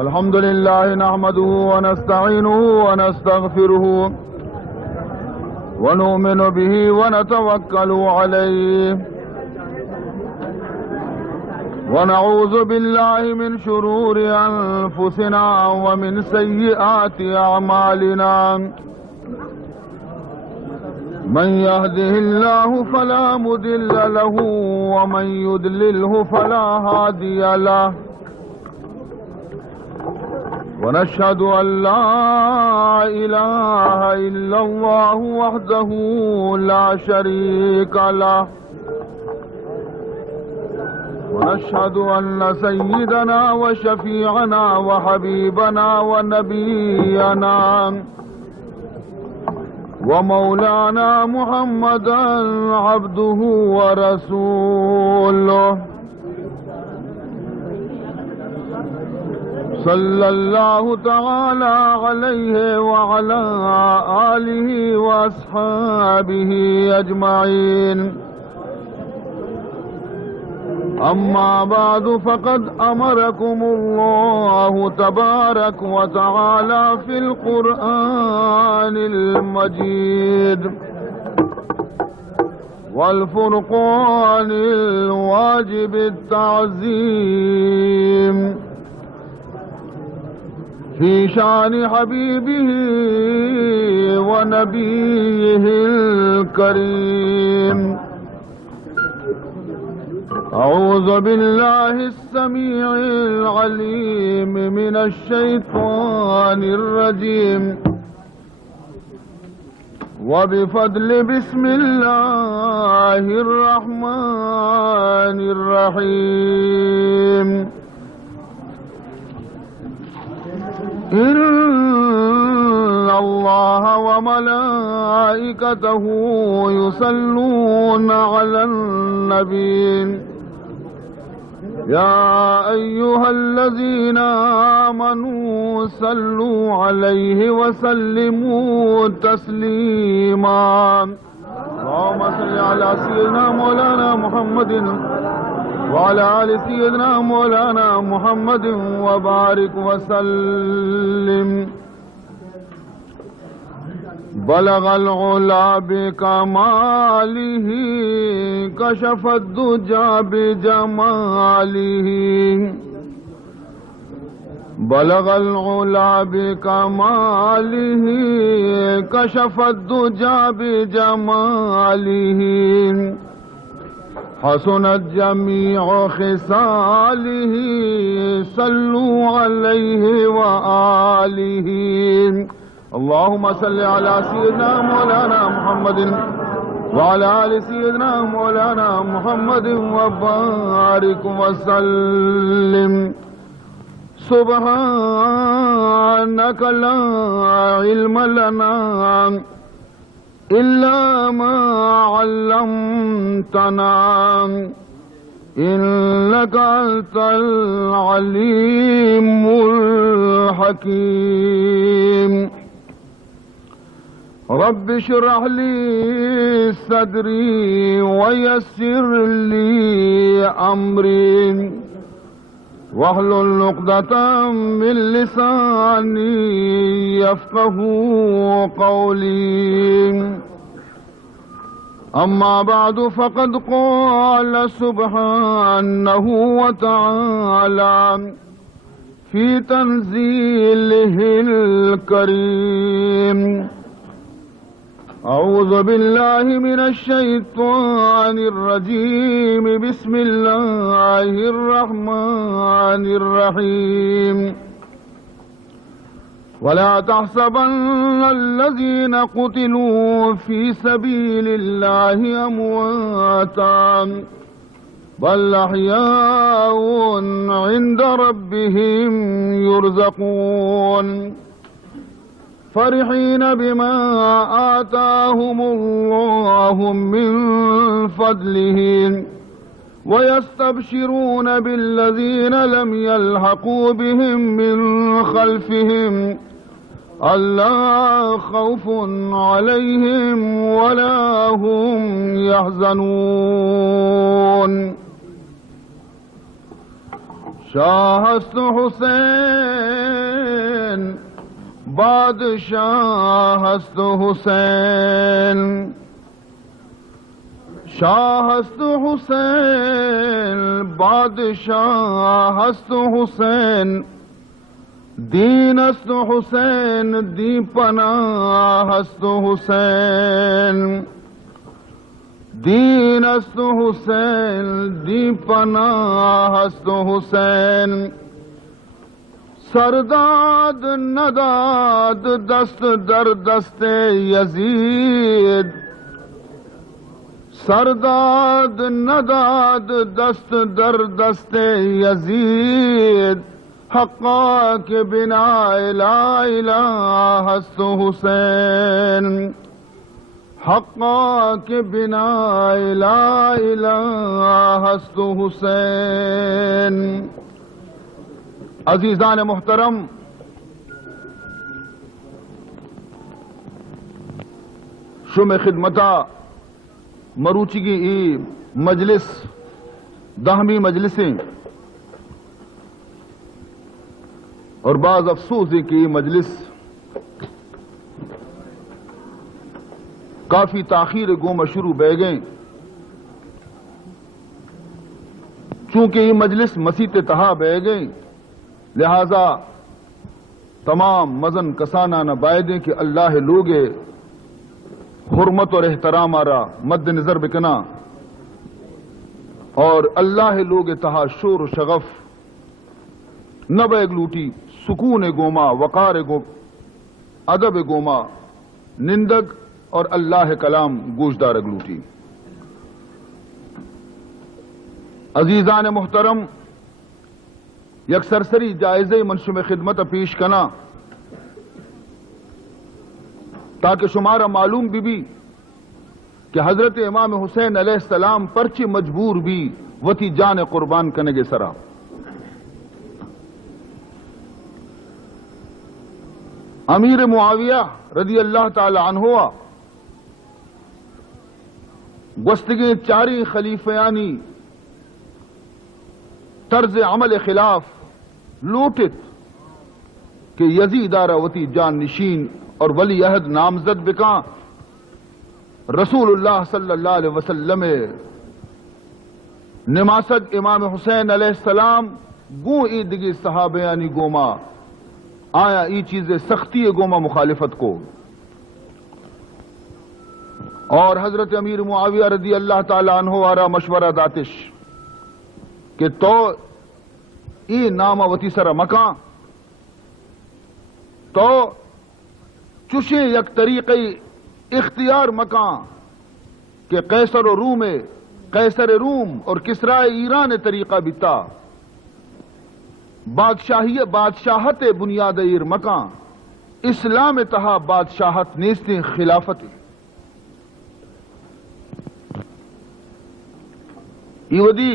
الحمد لله نحمده ونستعينه ونستغفره ونؤمن به ونتوكل عليه ونعوذ بالله من شرور أنفسنا ومن سيئات أعمالنا من يهده الله فلا مضل له ومن يضلله فلا هادي له ونشهد أن لا إله إلا الله وحده لا شريك له ونشهد أن سيدنا وشفيعنا وحبيبنا ونبينا ومولانا محمدا عبده ورسوله صلى الله تعالى عليه وعلى آله وأصحابه أجمعين أما بعد فقد أمركم الله تبارك وتعالى في القرآن المجيد والفرقان الواجب التعظيم في شان حبيبه ونبيه الكريم أعوذ بالله السميع العليم من الشيطان الرجيم وبفضل بسم الله الرحمن الرحيم إن الله وملائكته يصلون على النبي يا أيها الذين آمنوا صلوا عليه وسلموا تسليما اللهم صل على سيدنا مولانا محمد وعلى آل سيدنا مولانا محمد وبارك وسلم بلغ العلا بكماله كشف الدجى بجماله بلغ العلا بكماله كشف الدجى بجماله حسنت جميع خصاله صلوا عليه وآله اللهم صل على سيدنا مولانا محمد وعلى آل سيدنا مولانا محمد وبارك وسلم سبحانك لا علم لنا إلا ما علمتنا إنك أنت العليم الحكيم رب اشرح لي صدري ويسر لي أمري واحلل عقدة من لساني يفقه قولي أما بعد فقد قال سبحانه وتعالى في تنزيله الكريم أعوذ بالله من الشيطان الرجيم بسم الله الرحمن الرحيم ولا تحسبن الذين قتلوا في سبيل الله أمواتا بل أحياء عند ربهم يرزقون فرحين بما آتاهم الله من فضله ويستبشرون بالذين لم يلحقوا بهم من خلفهم ألا خوف عليهم ولا هم يحزنون شاہ است حسین بادشاہ است حسین شاہ است حسین بادشاہ است حسین دین است حسین دی پناہ است حسین دین است حسین دی پناہ است حسین سرداد نداد دست در دست یزید سرداد نداد دست در دست یزید حقا کے بنا لا الہ است حسین حقا کے بنا لا الہ است حسین عزیزان محترم، شم خدمتا مروچگی ای مجلس دہمی مجلسیں اور بعض افسوس ہے کہ یہ مجلس کافی تاخیر گوما شروع بہ گئے، چونکہ یہ مجلس مسیط تہا بہ گئے، لہذا تمام مزن کسانہ نہ بائدیں کہ اللہ لوگے حرمت اور احترام آرا مد نظر بکنا اور اللہ لوگ تہا شور و شغف نہ بیگ لوٹی سکون گوما وقار گو ادب گوما نندگ اور اللہ کلام گوشدار گلوٹی۔ عزیزان محترم، یک سرسری جائزے منشم خدمت پیش کنا تاکہ شمارا معلوم بھی کہ حضرت امام حسین علیہ السلام پرچی مجبور بھی وتی جان قربان کنگے سرا۔ امیر معاویہ رضی اللہ تعالی عنہ گوستگی چاری خلیفیانی طرز عمل خلاف لوٹت کہ یزید آرا وتی جان نشین اور ولی عہد نامزد بکاں رسول اللہ صلی اللہ علیہ وسلم نماسد امام حسین علیہ السلام گو ایدگی صحابیانی گوما آیا ای چیزیں سختی گوما مخالفت کو، اور حضرت امیر معاویہ رضی اللہ تعالی عنہ آرا مشورہ داتش کہ تو ای نامہ وتی سر مکان تو چشے یک طریقی اختیار مکان کہ قیصر و روم قیصر روم اور کسرا ایران طریقہ بتا بادشاہت بنیاد ایر مکان اسلام تہا بادشاہت نیستی خلافت ایودی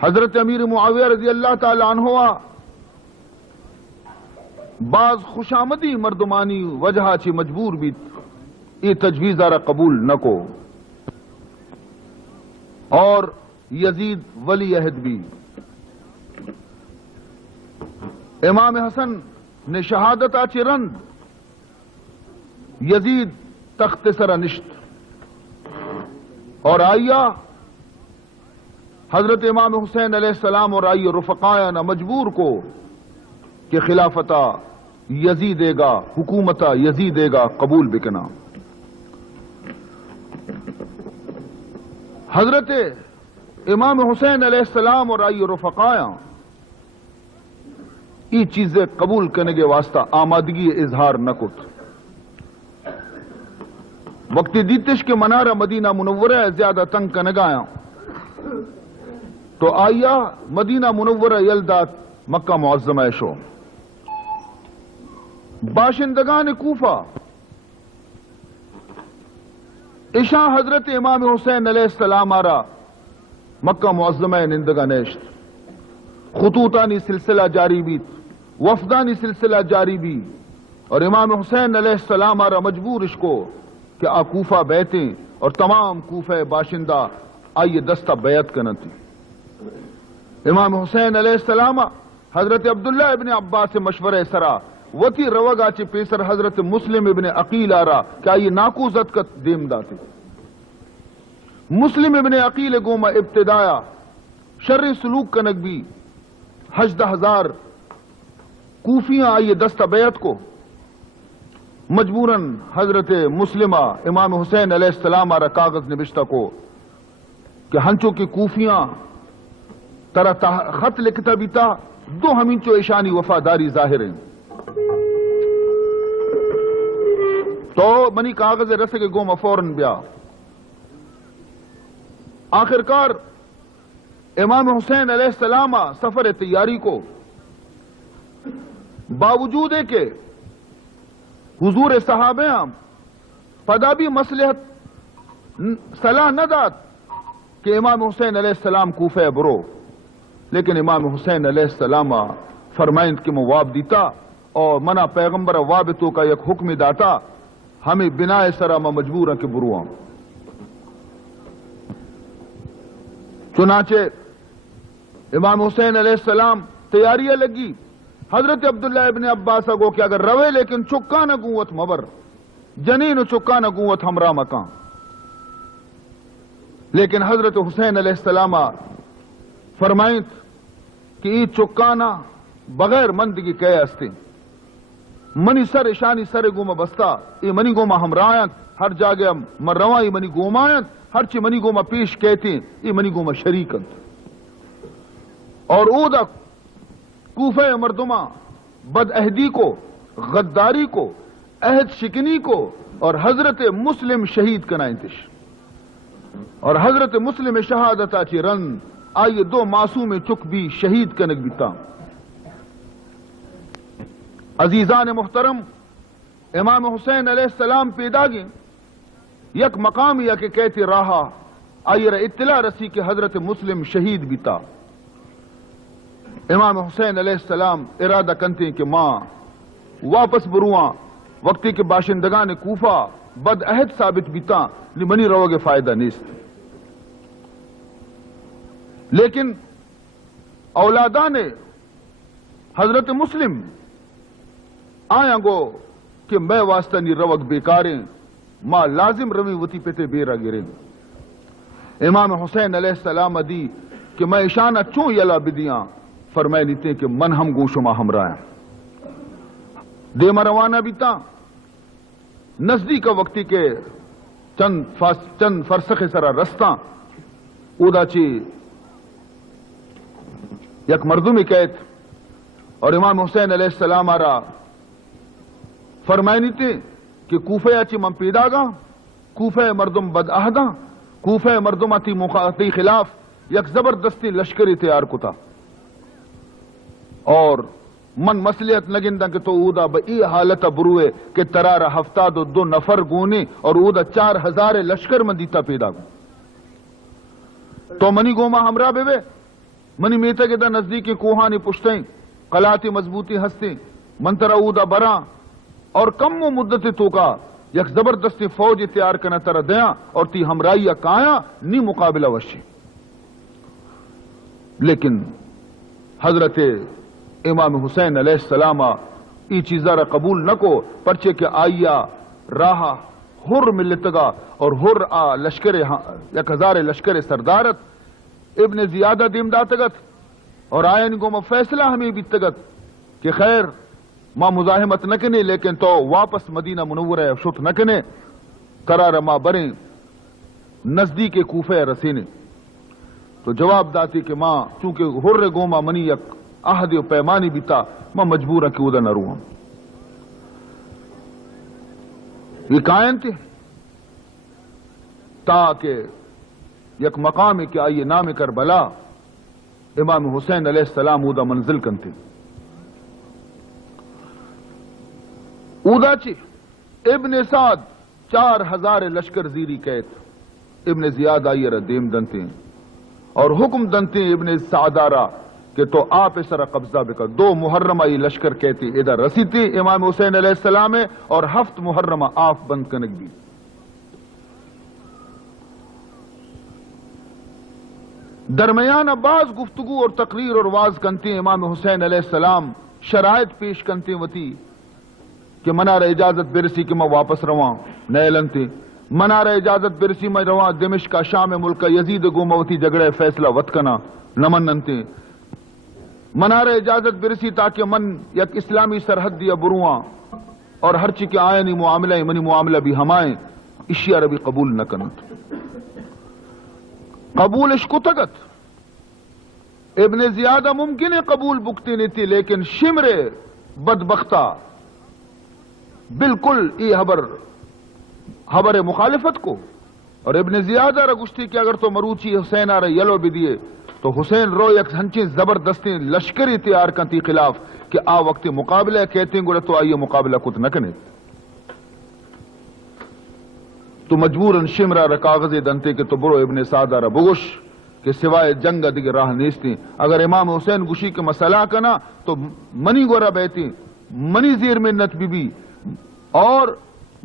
حضرت امیر معاویہ رضی اللہ تعالی عنہ بعض خوشامدی مردمانی وجہ چی مجبور بھی یہ تجویز آرہ قبول نہ کو، اور یزید ولی عہد بھی امام حسن نے شہادت آچی رند یزید تخت سر نشت اور آئیا حضرت امام حسین علیہ السلام اور آئی رفقایا نہ مجبور کو کہ خلافتا یزیدے گا حکومتا یزیدے گا قبول بکنا۔ حضرت امام حسین علیہ السلام اور آئی رفقایا ای چیزیں قبول کرنے کے واسطہ آمادگی اظہار نہ کت، وقتی دیتش کے منارہ مدینہ منورہ زیادہ تنگ کنگایا تو آیا مدینہ منورہ یلدات مکہ معظمہ شو، باشندگان کوفہ عشاء حضرت امام حسین علیہ السلام آرا مکہ معظمہ نندگا نیشت، خطوطانی سلسلہ جاری بھی، وفدانی سلسلہ جاری بھی، اور امام حسین علیہ السلام آرا مجبور اس کو کہ آ کوفہ بیعتیں اور تمام کوفہ باشندہ آئیے دستہ بیعت کرنا تھی۔ امام حسین علیہ السلام حضرت عبداللہ ابن عباس سے مشورہ سرا وتی روگا چی پیسر حضرت مسلم ابن عقیل آرا کیا یہ ناکوزت کا دیم داتے مسلم ابن عقیل گوما ابتدایا شر سلوک کنک بھی 18,000 کوفیاں آئیے دست بیعت کو مجبوراً حضرت مسلمہ امام حسین علیہ السلام آرا کاغذ نبشتہ کو کہ ہنچوں کی کوفیاں ترہ خط لکھتا بھی تا دو ہمینچو ایشانی وفاداری ظاہر ہیں تو منی کاغذ رسے کے گوما فوراً بیا آخرکار امام حسین علیہ السلام سفر تیاری کو باوجود ہے کہ حضور صحابہ پدا بھی مصلحت صلاح نہ داد کہ امام حسین علیہ السلام کوفہ برو لیکن امام حسین علیہ السلام فرمائند کے مواب دیتا اور منا پیغمبر وابطوں کا یک حکم داتا ہمیں بنا سرا مجبور کے بروان چنانچہ امام حسین علیہ السلام تیاریاں لگی حضرت عبداللہ ابن عباس کو کہ اگر روے لیکن چکا نہ گوت مبر جنین چکا نہ گوت ہمراہ مکان لیکن حضرت حسین علیہ السلام فرمائیں کہ ای چکانا بغیر مندگی کہے استے منی سر اشانی سر گوما بستا ای منی گوما ہمراہیت ہر جاگے من رواں ای منی گومایت ہر چی منی گوما پیش کہتے ای منی گوما شریکت اور او دا کوفہ مردمہ بد عہدی کو غداری کو عہد شکنی کو اور حضرت مسلم شہید کنائنتش اور حضرت مسلم شہادتا چی رن آئیے دو معصوم چک بھی شہید کنک بیتا عزیزان محترم امام حسین علیہ السلام پیدا گئے یک مقام یا کہ کہتی راہا آئیے اطلاع رسی کہ حضرت مسلم شہید بیتا امام حسین علیہ السلام ارادہ کنتے کہ ماں واپس بروان وقتی کے باشندگان کوفہ بد عہد ثابت بیتا منی روگے فائدہ نیست لیکن اولادان حضرت مسلم آیا گو کہ میں واسطہ نی روگ بیکاریں ماں لازم روی وتی پیتے بیرا گریں امام حسین علیہ السلام دی کہ میں اشانہ چوں یلا بدیاں فرمائے لیتے کہ من ہم گوشما ہمراہ دے مروانہ بیتا نزدیک وقتی کے چند فرسخ سرا رستہ اودا چی یک مردمی کہت اور امام حسین علیہ السلام آرا فرمائے لیتے کہ کوفہ چی من پیدا گا کوفہ مردم بد عہدہ کوفہ مردم تی خلاف یک زبردستی لشکری تیار کتا اور من مصلحت لگندہ کہ تو اودا بئی حالت بروے کہ ترار ہفتہ دو نفر گونے اور اودا 4,000 لشکر من دیتا پیدا گو تو منی گوما ہمراہ بے منی میتا کے دا نزدیکی کوہانی پشتیں قلعاتی مضبوطی ہستیں من ترہ اودا برا اور کم و مدت تو کا یک زبردستی فوج تیار کرنا ترہ دیاں اور تی ہمراہی کایا نی مقابلہ وشی لیکن حضرت امام حسین علیہ السلام ای چیزہ را قبول نہ کو پرچے کہ آئیا راہ ہر ملتگا اور ہر لشکر 1,000 لشکر سردارت ابن زیادہ دیمداتگت اور آئین کو فیصلہ ہمیں بیتگت کہ خیر ما مزاحمت نہ کنے لیکن تو واپس مدینہ منورہ شت نہ کنے قرار ما بریں نزدیک کوفہ رسینے تو جواب داتی کہ ماں چونکہ ہر گوما منی یک عہد و پیمانی بیتا میں مجبور ہوں کہ ادھر نہ روحاں یہ کائن تھے تاکہ یک مقام کہ آئیے نام کربلا امام حسین علیہ السلام اودا منزل کن تھے اودا چی ابن سعد 4,000 لشکر زیری کہت ابن زیاد آئیے را دیم دنتے اور حکم دنتے ابن سعدارا کہ تو آپ سر قبضہ بکا 2 محرمہ یہ لشکر کہتی ادھر رسی تھی امام حسین علیہ السلام اور 7 محرمہ آف بند کنک بھی درمیان بعض گفتگو اور تقریر اور واز کنتے امام حسین علیہ السلام شرائط پیش کنتے وتی کہ منار اجازت برسی کہ میں واپس رواں نیلنتے منار اجازت برسی میں رواں دمشق کا شام ملک یزید گوموتی جگڑے فیصلہ وط کنا نمننتے منار اجازت برسی تاکہ من یک اسلامی سرحد دیا بروان اور ہر چی کے آئینی معاملہ منی معاملہ بھی ہمائیں اشیاء ربی قبول نہ کنت قبول اشکو تگت ابن زیادہ ممکن ہے قبول بکتی نہیں تھی لیکن شمر بدبختہ بالکل ای حبر مخالفت کو اور ابن زیادہ رگشتی کہ اگر تو مروچی حسین آ رہے یلو بھی دیے تو حسین رو یک ہنچی زبردستی لشکری تیار کنتی خلاف کہ آ وقت مقابلہ کہتے ہیں گوڑا تو آئیے مقابلہ کت نہ کنے تو مجبوراً شمرہ کاغذ دنتے کہ تو برو ابن سعدہ را بگش کہ سوائے جنگ دیگر راہ نیستی اگر امام حسین گشی کے مسئلہ کنا تو منی گورا بیتی منی زیر منت بی اور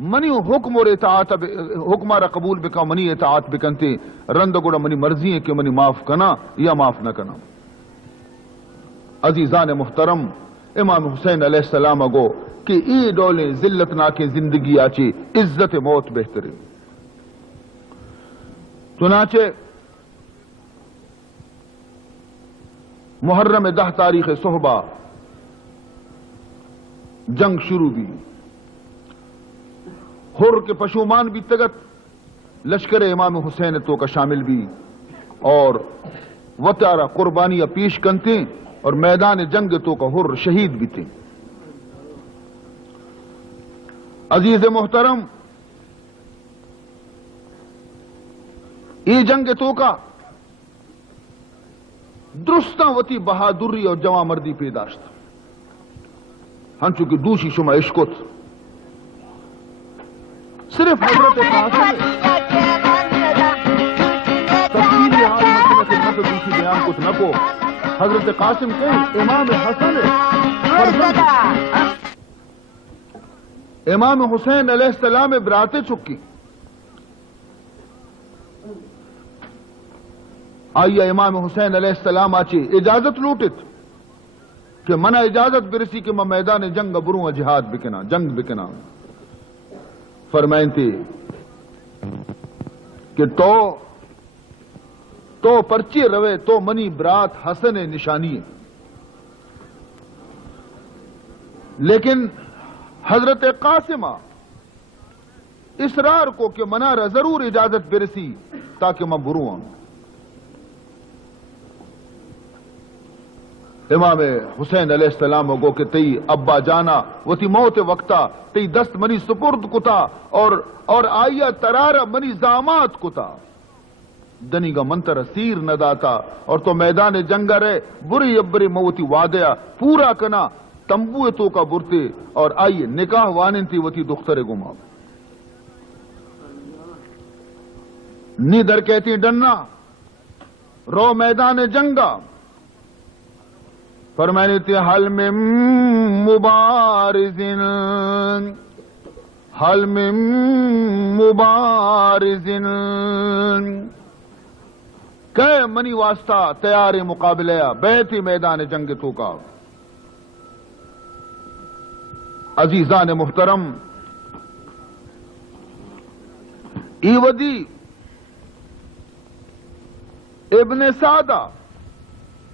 منی حکم اور اطاعت حکمارا قبول بکا منی اطاعت بکنتے رند گوڑا منی مرضی ہے کہ منی معاف کنا یا معاف نہ کنا عزیزان محترم امام حسین علیہ السلام گو کہ ای ڈولیں ذلت ناکیں زندگی آچے عزت موت بہتر چنانچہ محرم 10 تاریخ صحبہ جنگ شروع بھی ہر کے پشومان بھی تگت لشکر امام حسین تو کا شامل بھی اور وطارہ قربانیاں پیش کنتے اور میدان جنگ تو کا ہر شہید بھی تھے عزیز محترم ای جنگ تو کا درستاں وتی بہادری اور جواں مردی پیداشت ہن چونکہ دوشی شما عشقت صرف حضرت قاسم تفصیلی حال مسئلہ خدمت دوسری بیان کچھ نہ کو حضرت قاسم کہیں امام حسن امام حسین علیہ السلام براتے چکی آئیے امام حسین علیہ السلام آچے اجازت لوٹت کہ منع اجازت برسی کہ میں میدان جنگ بروں جہاد بکنا جنگ بکنا فرمائیں تھی کہ تو پرچی روے تو منی برات حسن نشانی ہے لیکن حضرت قاسمہ اصرار کو کہ منارہ ضرور اجازت برسی تاکہ میں بروں آؤں امام حسین علیہ السلام گو کہ تی ابا جانا وہ تی موت وقتا تی دست منی سپرد کتا اور آئیا ترارہ منی زامات کتا دنی گا منتر سیر نہ داتا اور تو میدان جنگا رہے بری ابری موتی وادیا پورا کنا تمبوے تو کا برتے اور آئیے نکاح وانن تھی وہ تی دختر گما نیدر کہتی ڈننا رو میدان جنگا فرمائنی تھی حل میں مبارزن حل میں مبارزن کہ منی واسطہ تیار مقابلہ بیتی میدان جنگ تو کا عزیزان محترم ایودی ابن سعدہ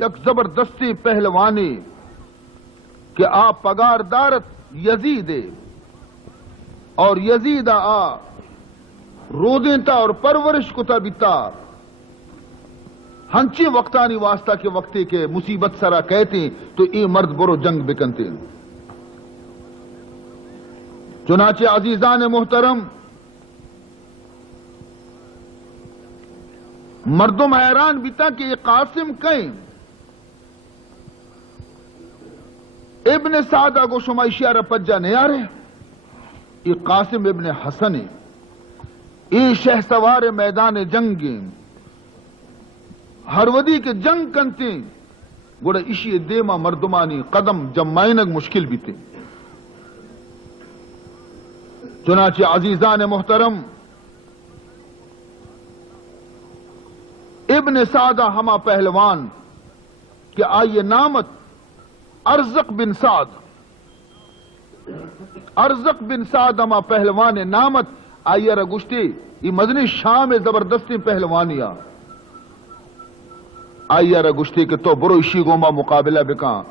یک زبردستی پہلوانی کہ آپ پگار دارت یزید اور یزید آ رودیں تا اور پرورش کتا بیتا ہنچی وقتانی واسطہ کے وقتے کے مصیبت سرا کہتے تو ای مرد برو جنگ بکنتے چنانچہ عزیزان محترم مردم حیران بیتا کہ یہ قاسم کہیں ابن سعدہ کو شما اشیارہ پجا نہیں آ رہے یہ قاسم ابن حسن یہ شہ سوار میدان جنگ ہر ودی کے جنگ کنتے گوڑا اشی دیما مردمانی قدم جمائنگ مشکل بھی تھے چنانچہ عزیزان محترم ابن سعدہ ہما پہلوان کہ آئیے نامت ارزق بن سعد، ارزق بن سعد ہما پہلوان نامت آئیے رگشتی یہ مدنی شام زبردستی پہلوانیا آئیے رگشتی کہ تو برو اشی گوما مقابلہ بکاں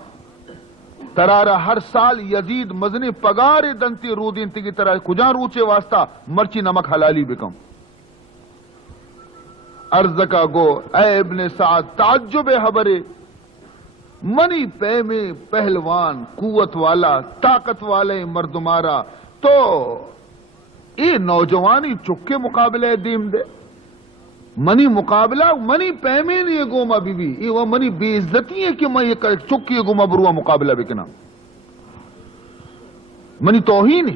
ترارا ہر سال یزید مزنی پگار دنتی رودین تی کی طرح کجاں روچے واسطہ مرچی نمک حلالی بکم. عرض کا گو اے ابن سعد تعجب خبرے منی پے میں پہلوان قوت والا طاقت والے مردمارا تو اے نوجوانی چکے مقابلے دیم دے منی مقابلہ منی پیمے نہیں گوما بی بی یہ وہ منی بے عزتی ہے کہ میں یہ چکی گوما بروا مقابلہ بکنا منی توہین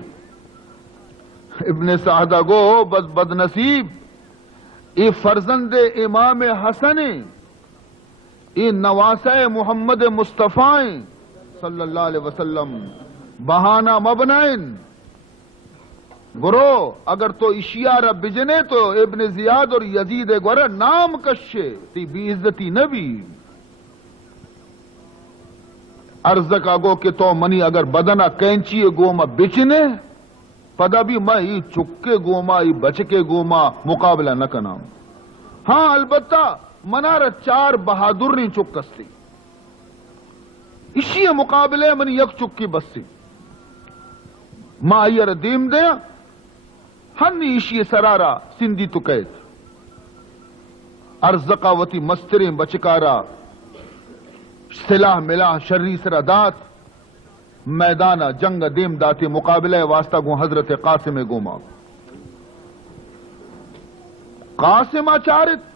ابن سعدہ گو بس بد نصیب یہ فرزند امام حسن یہ نواسہ محمد مصطفیٰ صلی اللہ علیہ وسلم بہانہ مبنائن برو اگر تو اشیارہ بجنے تو ابن زیاد اور یزید گورا نام کشے تی بی عزتی نبی عرض کا گو کہ تو منی اگر بدنا کینچی گوما بچنے پدا بھی میں یہ چکے گوما یہ بچکے گوما مقابلہ نہ کنام. ہاں البتہ منارہ چار بہادر نہیں چکستی اسی مقابلے منی یک چکی بستی ماں یہ ردیم دے ہنی اشی سرارا سندھی تو قید ارزقاوتی مستریں بچکارا سلاح ملا شرری سرادات میدانہ جنگ دیم داتی مقابلہ واسطہ گو حضرت قاسم گوما قاسم آچارت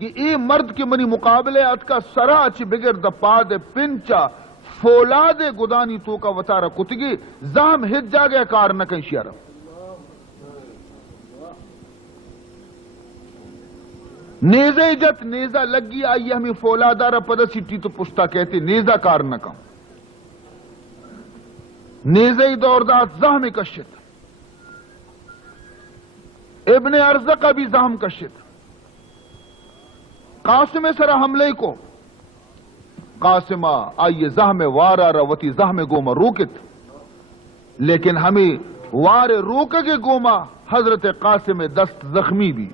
کہ اے مرد کے منی مقابلے اتکا سرا چی بگر دپا دے پنچا فولاد گدانی تو کا وطارہ کتگی زہم ہت جا گیا کار نہ کہیں شیارہ نیزہ جت نیزہ لگی آئی ہمیں فولادارہ پدہ سیٹی تو پشتا کہتے نیزہ کار نہ کم نیزہ دوردات زہم کشت ابن ارزقہ بھی زہم کشت قاسم سرہ حملے کو قاسمہ آئیے زہم وارا روتی زہم گوما روکت لیکن ہمیں وار روک کے گوما حضرت قاسم دست زخمی بھی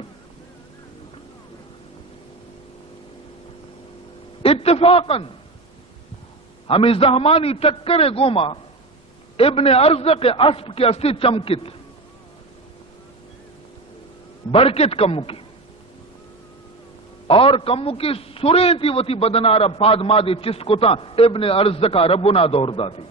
اتفاقاً ہمیں زہمانی ٹکر گوما ابن ارزق اسب کے استی چمکت بڑکت کم کی اور کمو کی سریں تھی وہ تھی بدنارا پاد مادی چست کو تا ابن ارزقا ربنا دور داتی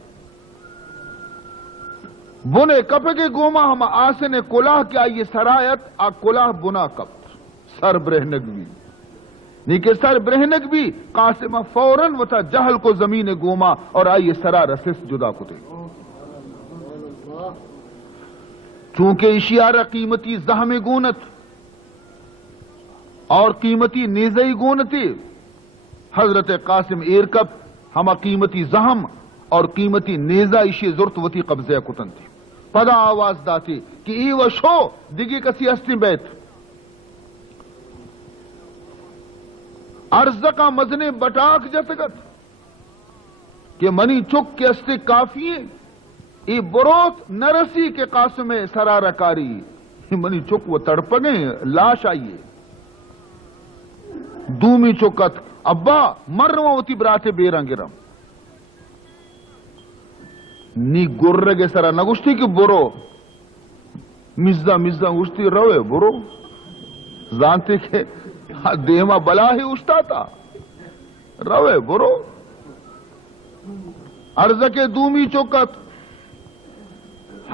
بنے کپے کے گوما ہم آسن کلاہ کیا یہ سرایت آ کلاہ بنا کپ سر برہنگ بھی نیکہ سر برہنگ بھی قاسمہ فوراً وہ تھا جہل کو زمین گوما اور آئیے سرا رسس جدا کتے چونکہ اشیارہ قیمتی زہم گونت اور قیمتی نیزئی گونتی حضرت قاسم ایرکب ہما قیمتی زہم اور قیمتی نیزہ اشی زرطوتی قبضہ کتن تھی پدا آواز داتی کہ ای وشو دگی کسی ہستی بیت ارزقا مزنے بٹاک جتگت کہ منی چک کے ہستی کافی ہے ای بروت نرسی کے قاسم سرارہ کاری منی چک وہ تڑپگیں لاش آئیے دومی چکت ابا مروا ہوتی براتے بیران گرم نی گرگے سرا نگوشتی کی برو مزدہ گوشتی روے برو زانتے کہ دیما بلا ہی اشتا تھا روے برو عرض کے دومی چکت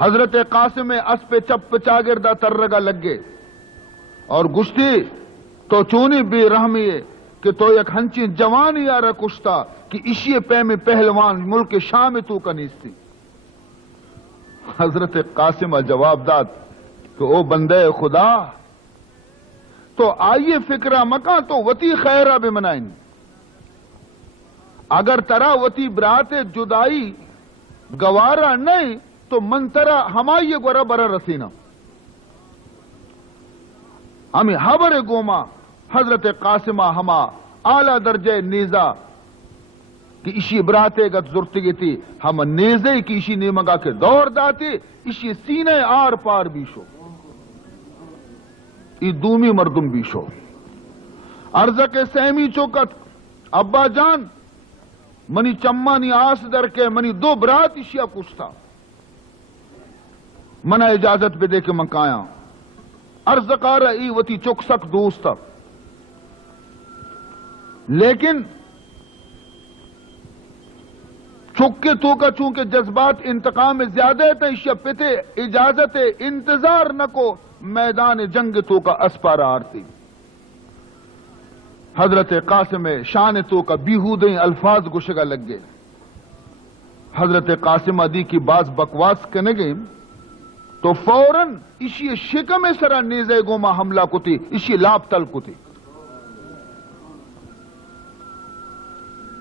حضرت قاسم اس پہ چپ چاگردہ ترگا لگ گئے اور گشتی تو چونی بے رحمی ہے کہ تو یک ہنچی جوانی یارا کشتا کہ اسی پہ میں پہلوان ملک شام تو کا نیستی حضرت قاسمہ جواب داد کہ او بندے خدا تو آئیے فکرہ مکان تو وتی خیرہ بے منائن اگر ترا وتی برات جدائی گوارا نہیں تو من ترا ہمائی گورا برا رسینا ہمیں حبر گوما حضرت قاسمہ ہما اعلی درجہ نیزہ کہ اشی براتے گت زرتگی تھی ہم نیزے کی اشی نیمگا کے دور داتے اشی سینے آر پار بیشو ای دومی مردم بیشو عرض کے سہمی چوکت ابا جان منی چمانی آس در کے منی دو برات اشیا کچھ تھا منا اجازت بے دے کے منکایا عرض کارا ای وتی چک سک دوست تھا لیکن چکے تو کا چونکہ جذبات انتقام میں زیادہ ہے اشیا پتے اجازت انتظار نہ کو میدان جنگ تو کا اسپار آرتی حضرت قاسم شان تو کا بیہودیں الفاظ گشگا لگ گئے حضرت قاسم دی کی باز بکواس کرنے گئے تو فوراً اسی شکم سرا نیزے گوما حملہ کو تھی اسی لاب تل کو تھی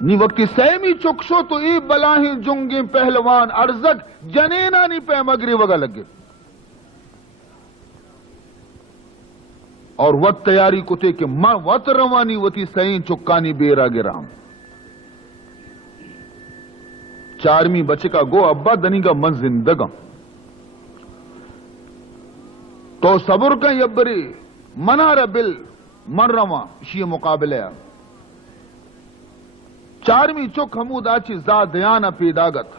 نی وقتی سیمی چکشو تو ای بلاہیں جنگیں پہلوان ارزک جنینا نی پہ مگری وگا لگے اور وقت تیاری کو تھے کہ ماں وط روانی وتی سین چکانی بیرا گرام چارمی بچے کا گو ابا دنی کا من زندگا تو صبر کا یبری منار بل من رواں شی مقابلے چارمی چک حمود آچی زادیانا پیداگت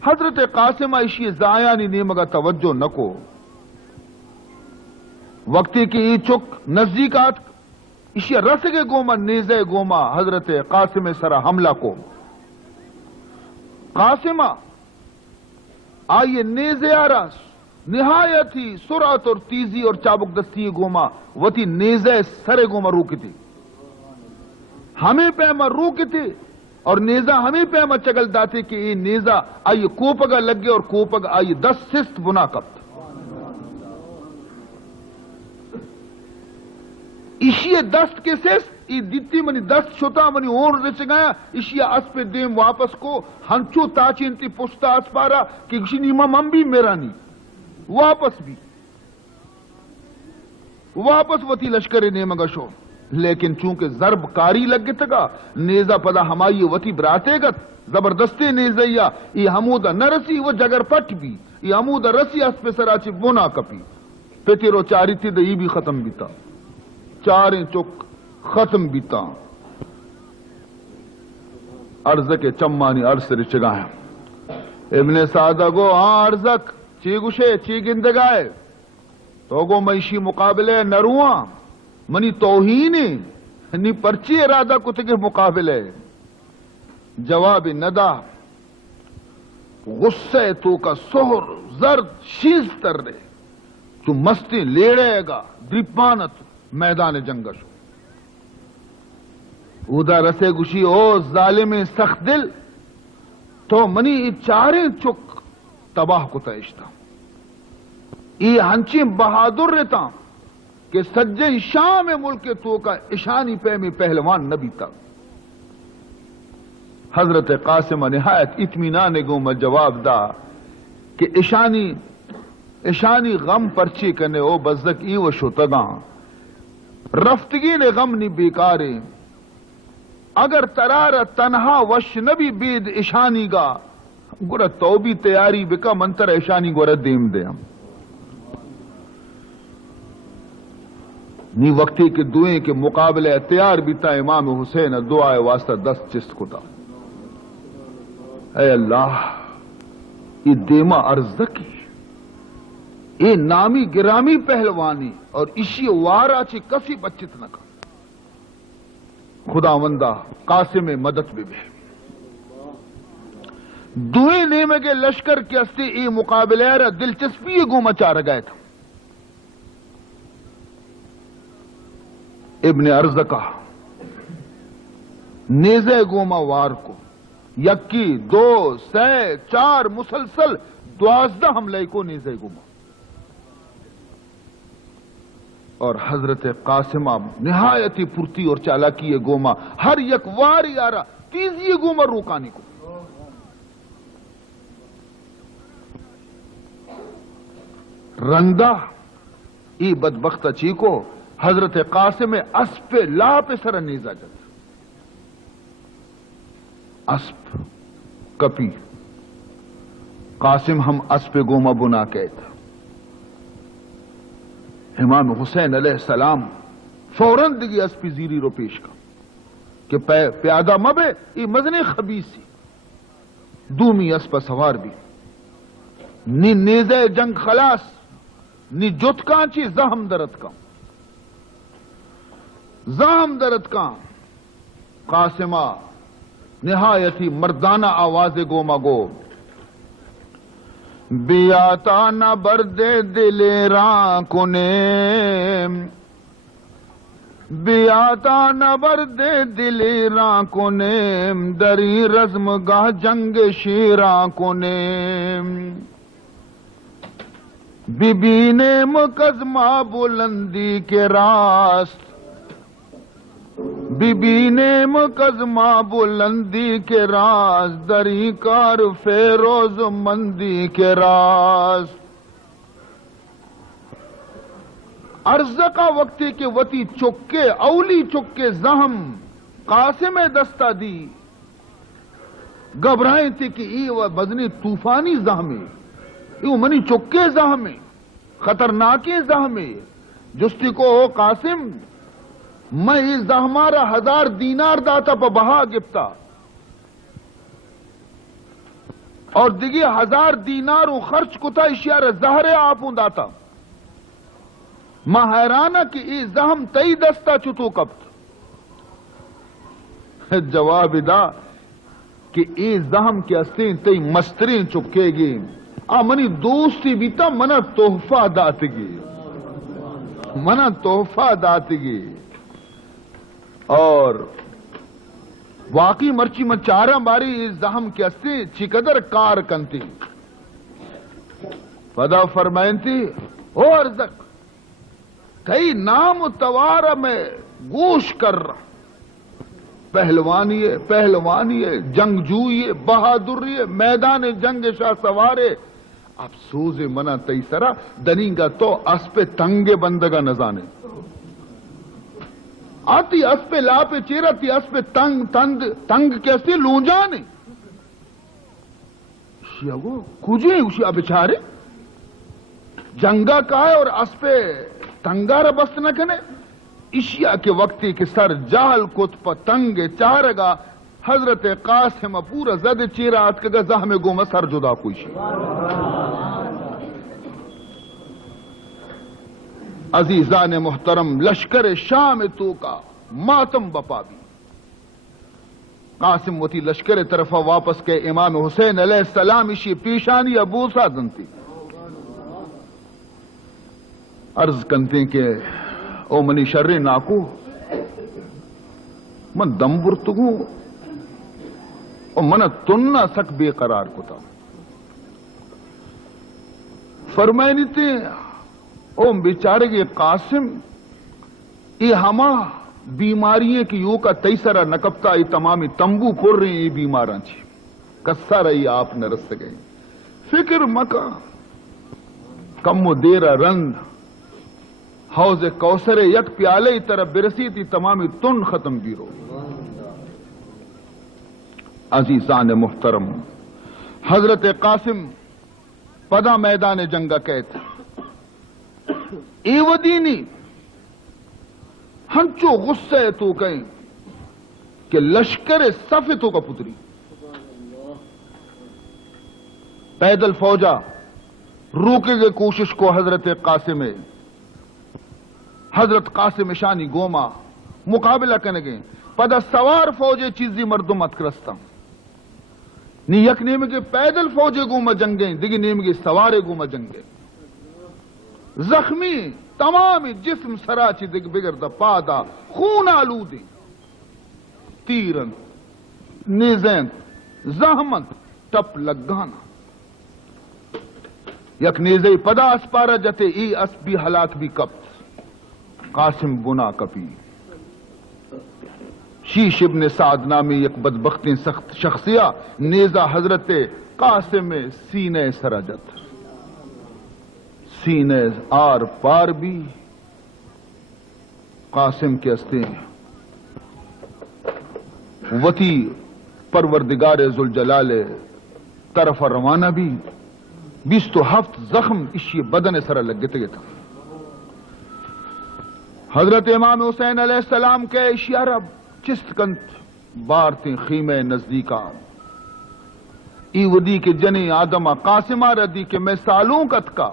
حضرت قاسم اشی زایانی نیمگا توجہ نکو وقتی کی ای چک نزدیکات اشی رسگے گوما نیزے گوما حضرت قاسم سرا حملہ کو قاسمہ آئیے نیزے آراس نہایت ہی سرعت اور تیزی اور چابک دستی گوما وتی نیزے سرے گوما روکی تھی ہمیں پیما روکی تھی اور نیزہ ہمیں پیما چگل داتے کہ یہ نیزہ آئیے کوپگا لگے اور کوپگا آئیے 10 سست بنا کبت اشیے دست کے سست ای دیتی منی دست چھتا منی اون رچ گیا اشیے اس پہ دیم واپس کو ہنچو تاچین تی پشتا اس پارا کہ کسی نیمہ من بھی میرا نہیں واپس بھی واپس وتی لشکر نیمگا شو لیکن چونکہ ضرب کاری لگ تگا نیزہ پدا ہمائی وتی براتے گت زبردستی نیزیا ای حمودہ نرسی وہ جگر پٹ بھی ای حمودہ رسی اس پہ سراچی بنا کپی پیتیرو چاری تھی دا ای بھی ختم بیتا چاریں چک ختم بیتا عرض کے چمانی عرص رچگا ہے ابن سعدہ گو ہاں عرضک چی گشے چی گندگائے تو گو معیشی مقابلے نرواں منی توہین نی پرچی ارادہ کتے کے مقابلے جواب ندا غصے تو کا سہر زرد شیز تر رہے تو مستی لیڑے گا دریپانت میدان جنگش اودا رسے گشی او ظالم سخت دل تو منی چاریں چک تباہ کو تیشتا ای ہنچی بہادر رہتا کہ سجے شام ملک تو کا اشانی پہ میں پہلوان نبی تھا حضرت قاسم نہایت اطمینان گو میں جواب دا کہ اشانی غم پرچی کنے او بزدک ای و شتگاں رفتگی نے غم نی بیکارے اگر ترار تنہا وش نبی بید اشانی گا گورا تو بھی تیاری بکا منتر اشانی گورا دیم دے ہم نی وقتی کے دوئیں کے مقابلے تیار بیتا امام حسین دعائے واسطہ 10 چست کتا اے اللہ یہ دیما ارزکی یہ نامی گرامی پہلوانی اور اسی وارا چی کسی بچت نکا خدا وندہ قاسم مدد بھی دوئیں نیمے کے لشکر کے استے یہ مقابلے رہا دلچسپی گوما چار گئے تھا ابن ارزقہ نیزے گوما وار کو یکی 2 3 4 مسلسل 12 حملے کو نیزے گوما اور حضرت قاسمہ نہایتی پرتی اور چالاکی گوما ہر یک واری آرہ تیزی گوما روکانی کو رندہ ای بدبختہ چیکو حضرت قاسم اسپ لا پہ سر نیزہ جت اسپ کپی قاسم ہم اسپ گوما بنا کہتا امام حسین علیہ السلام فوراً دگی اسپی زیری رو پیش کا کہ پیادہ مبے ای مزنی خبیثی دومی اسپا سوار بھی نی نیزہ جنگ خلاص نی جت کانچی زہم درد کا زہم درد کا قاسمہ نہایتی مردانہ آواز گوما گو بیاتا نہ بردے دل راں کنے بیاتا نہ بردے دل راں کنے دری رزم گاہ جنگ شیراں کنے بی بی نے مقدمہ بلندی کے راست بی بی نے مقدمہ بلندی کے راز دری کار فیروز مندی کے راز ارزقا وقتی کے وتی چکے اولی چکے زہم قاسم دستہ دی گھبرائیں تھی کہ ای و بدنی طوفانی زہمیں ایو منی چکے زہمیں خطرناکی زہمیں جستی کو قاسم میں اس زہمارا 1000 دینار داتا پا بہا گپتا اور دیگی 1000 دیناروں خرچ کتا اشیار زہر آپوں داتا میں حیرانہ کہ ای زہم تئی دستا چتو کبت جواب دا کہ ای زہم کی استیں تئی مستریں چکے گی منی دوستی بیتا منا تحفہ داتگی منا تحفہ داتگی اور واقعی مرچی من چارہ باری زہم کی استے چقدر کار کنتی فدا فرمائن تھی او ارزق کئی نام توارہ میں گوش کر رہا پہلوانی ہے جنگجوئی ہے بہادری ہے میدان جنگ شاہ سوارے افسوس منا تیسرا دنینگا تو اس پہ تنگے بندگا نزانے آتی اس پہ لا پہ چیرہ تی اس پہ تنگ کیسی لونجانے شیعہ وہ کجے شیعہ بچارے جنگا کا ہے اور اس پہ تنگا ربست نہ کنے اشیاء کے وقتی کہ سر جہل کت پا تنگ چارگا حضرت قاسم پورا زد چیرہ آت کگا زہم گوما سر جدا کوئی شیعہ عزیزان محترم لشکر شام تو کا ماتم بپا بھی قاسم وتی لشکر طرفہ واپس کے امام حسین علیہ السلام اشی پیشانی ابو سادن تھی عرض کنتے کہ او منی شر ناکو من دم برتگو او من تننا سک بے قرار کو تھا فرمائنی تے او بیچارے کے قاسم ای ہما بیماریاں کی یو کا تیسرا نکبتا ای تمامی تمبو پور رہی ای بیماراں چی کسا رہی آپ نے رست گئی فکر مکا کم و دیرہ رند حوض کوثر یک پیالے طرف برسی تھی تمامی تن ختم گیرو عزیزان محترم حضرت قاسم پدا میدان جنگا کہتے ایودینی ہنچو غصے تو کہیں کہ لشکر صف تو کا پتری پیدل فوجا روکے گئے کوشش کو حضرت قاسم حضرت قاسم شانی گوما مقابلہ کرنے گئے پدا سوار فوجے چیزی مردم اتکرستا نی یک نیم کے پیدل فوجے گوما جنگیں دیگی نیم کے سوارے گوما جنگیں زخمی تمام جسم سراچی دیکھ بگردا پادا خون آلودی تیرن نیزین زحمت ٹپ لگانا یک نیزے پدا اسپارا جتے ای اس بھی ہلاک بھی کپت قاسم بنا کپی شیش ابن سعد نامی یک بدبختی سخت شخصیہ نیزہ حضرت قاسم سینے سراجت سینے آر پار بھی قاسم کے ہستے وتی پروردگار ذوالجلال طرف روانہ بھی 27 زخم اشی بدن سر لگتے گئے تھا. حضرت امام حسین علیہ السلام کے اشی عرب چست کنت بارتیں خیمہ نزدیکا ای ودی کے جنی آدمہ قاسمہ ردی کے میں سالوں کت کا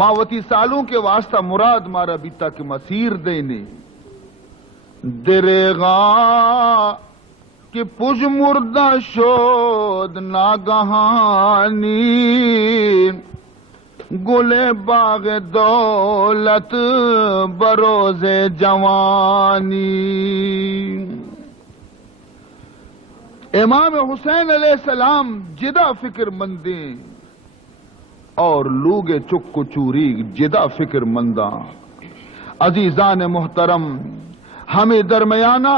ماوتی سالوں کے واسطہ مراد مارا بیتا کے مسیر دینے دریغا کہ پج مردہ شود ناگہانی گلے باغ دولت بروز جوانی. امام حسین علیہ السلام جدا فکر مندیں اور لوگ چک چوری جدا فکر منداں. عزیزان محترم ہمیں درمیانہ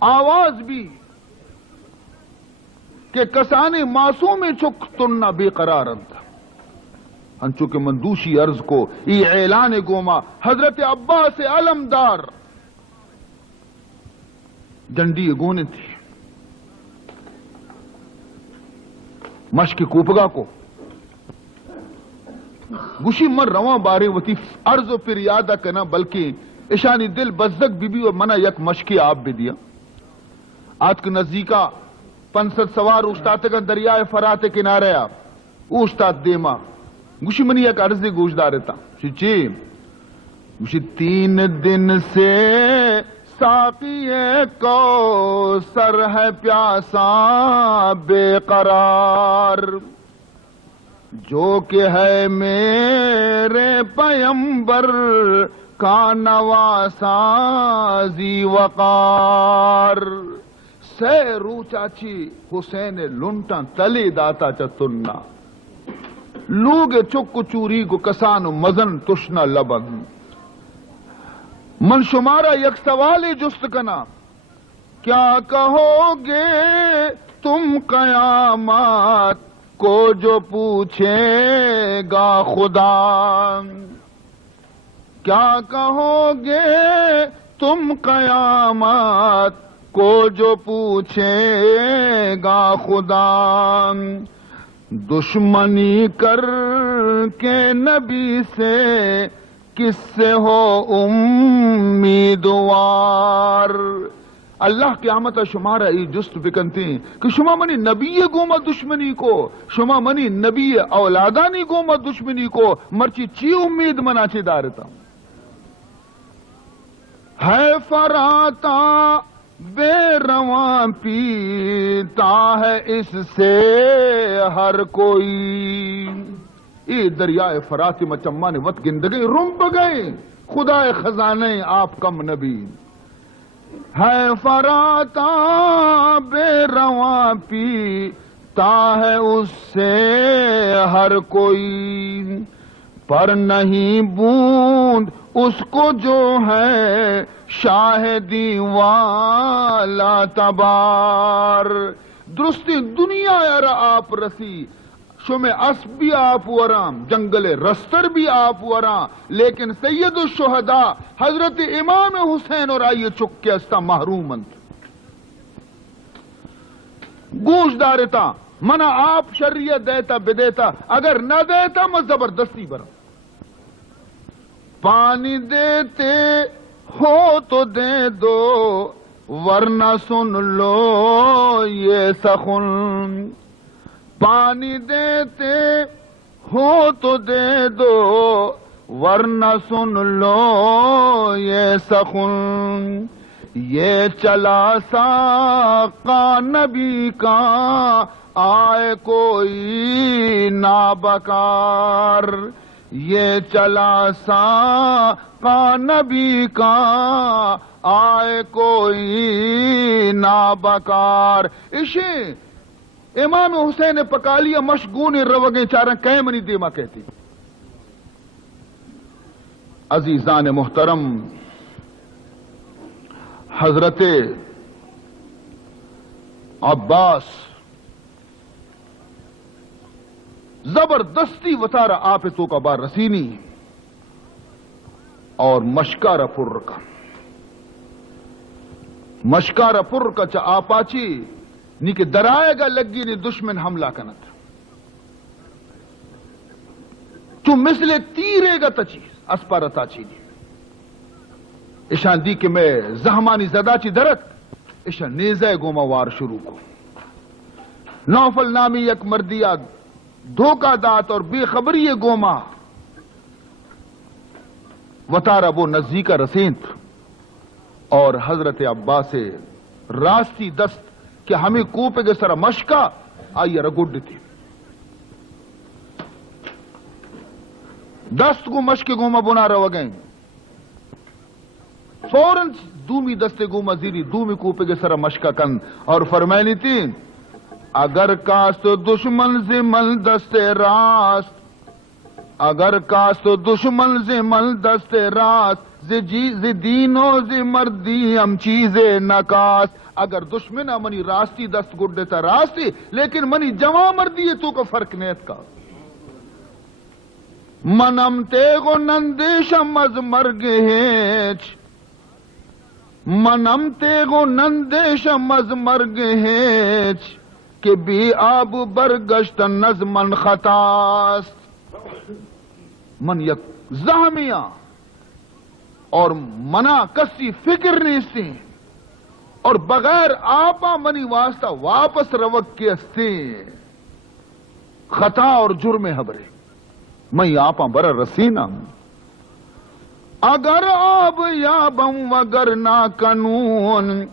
آواز بھی کہ کسانی معصوم چک تننا بے قرارند ہنچو کہ مندوشی عرض کو ای اعلان گوما حضرت عباس علمدار جنڈی گونے تھی مشک کوپگا کو گوشی من رواں بارے وتی عرض و پھر یادہ کنا بلکہ اشانی دل بزدک بی بی اور منا یک مشکی آپ بھی دیا آج کے نزدیکا 500 سوار اوشتاتے کا دریائے فرات کنارے آپ اوشتات دیما گوشی منی یک عرض گوش دارتا چی گوشی 3 دن سے ساقی کو سر ہے پیاسا بے قرار جو کہ ہے میرے پیمبر کا نواسا ذی وقار. سے رو چاچی حسین لنٹا تلی داتا چتنا لوگ چک چوری کو کسان مزن تشنا لبن. من شمارا یک سوالی جست کنا کیا کہو گے تم قیامت کو جو پوچھے گا خدا. کیا کہو گے تم قیامت کو جو پوچھے گا خدا. دشمنی کر کے نبی سے کس سے ہو امیدوار. اللہ قیامت شمارا ای جست بکنتی کہ شما منی نبی گوما دشمنی کو شما منی نبی اولادانی گوما دشمنی کو مرچی چی امید منا چی دارتا. ہے فراتا بے رواں پیتا ہے اس سے ہر کوئی. ای دریائے فراتی مچمہ نے وط گندگی رم بگئے خدا خزانے آپ کم نبی. ہے فراتا بے رواں پیتا ہے اس سے ہر کوئی پر نہیں بوند اس کو جو ہے شاہدی والا تبار. درستی دنیا یار آپ رسی شمع اسب بھی آپ ورام جنگل رستر بھی آپ ورام لیکن سید الشہداء حضرت امام حسین اور آئیے چک کے استا محرومند گوش دارتا منا آپ شریعت دیتا بدیتا اگر نہ دیتا میں زبردستی برا. پانی دیتے ہو تو دے دو ورنہ سن لو یہ سخن. پانی دیتے ہو تو دے دو ورنہ سن لو یہ سخن. یہ چلا ساقا نبی کا آئے کوئی نابکار. یہ چلا ساقا نبی کا آئے کوئی نابکار. اسے امام حسین پکالیا مشگون روگیں چارن کہیں منی دیما کہتی. عزیزان محترم حضرت عباس زبردستی وطارہ آپ تو کا بار رسینی اور مشکارا پر کا مشکارا پر کا چا آپاچی نی کہ درائے گا لگی نی دشمن حملہ کنت تو مثل تیرے گا تچیز اسپارتا چینی اشان دی کہ میں زہمانی زدہ چی درک اشان نیزہ گوما وار شروع کو نوفل نامی یک مردیات دھوکہ دات اور بے خبری گوما وطارہ وہ نزدیکہ رسینت اور حضرت عباس سے راستی دست کہ ہمیں کوپے کے سر مشکا آئیے رگوڈ تھی دست کو مشک گوما بنا رہا گئیں فوراً دومی دستے گوما زیری دومی کوپے کے سر مشکا کن اور فرمائنی تھی اگر کاست دشمن زمن دست راست اگر کاست دشمن زمن دست راست زی دینو زی مردی ہم چیزیں نکاس اگر دشمن منی راستی دست گڈ دیتا راستی لیکن منی جوان مردی تو کا فرق نیت کا منم تیگو نندیشم از مرگ ہیچ منم تیگو نندیشم از مرگ ہیچ کہ بی آب برگشت نظمن خطاست من یک زہمیاں اور منا کسی فکر نہیں سی اور بغیر آپا منی واسطہ واپس روک کے استے خطا اور جرم حبرے میں آپا برا رسینا اگر آب یابم وگر نا قانون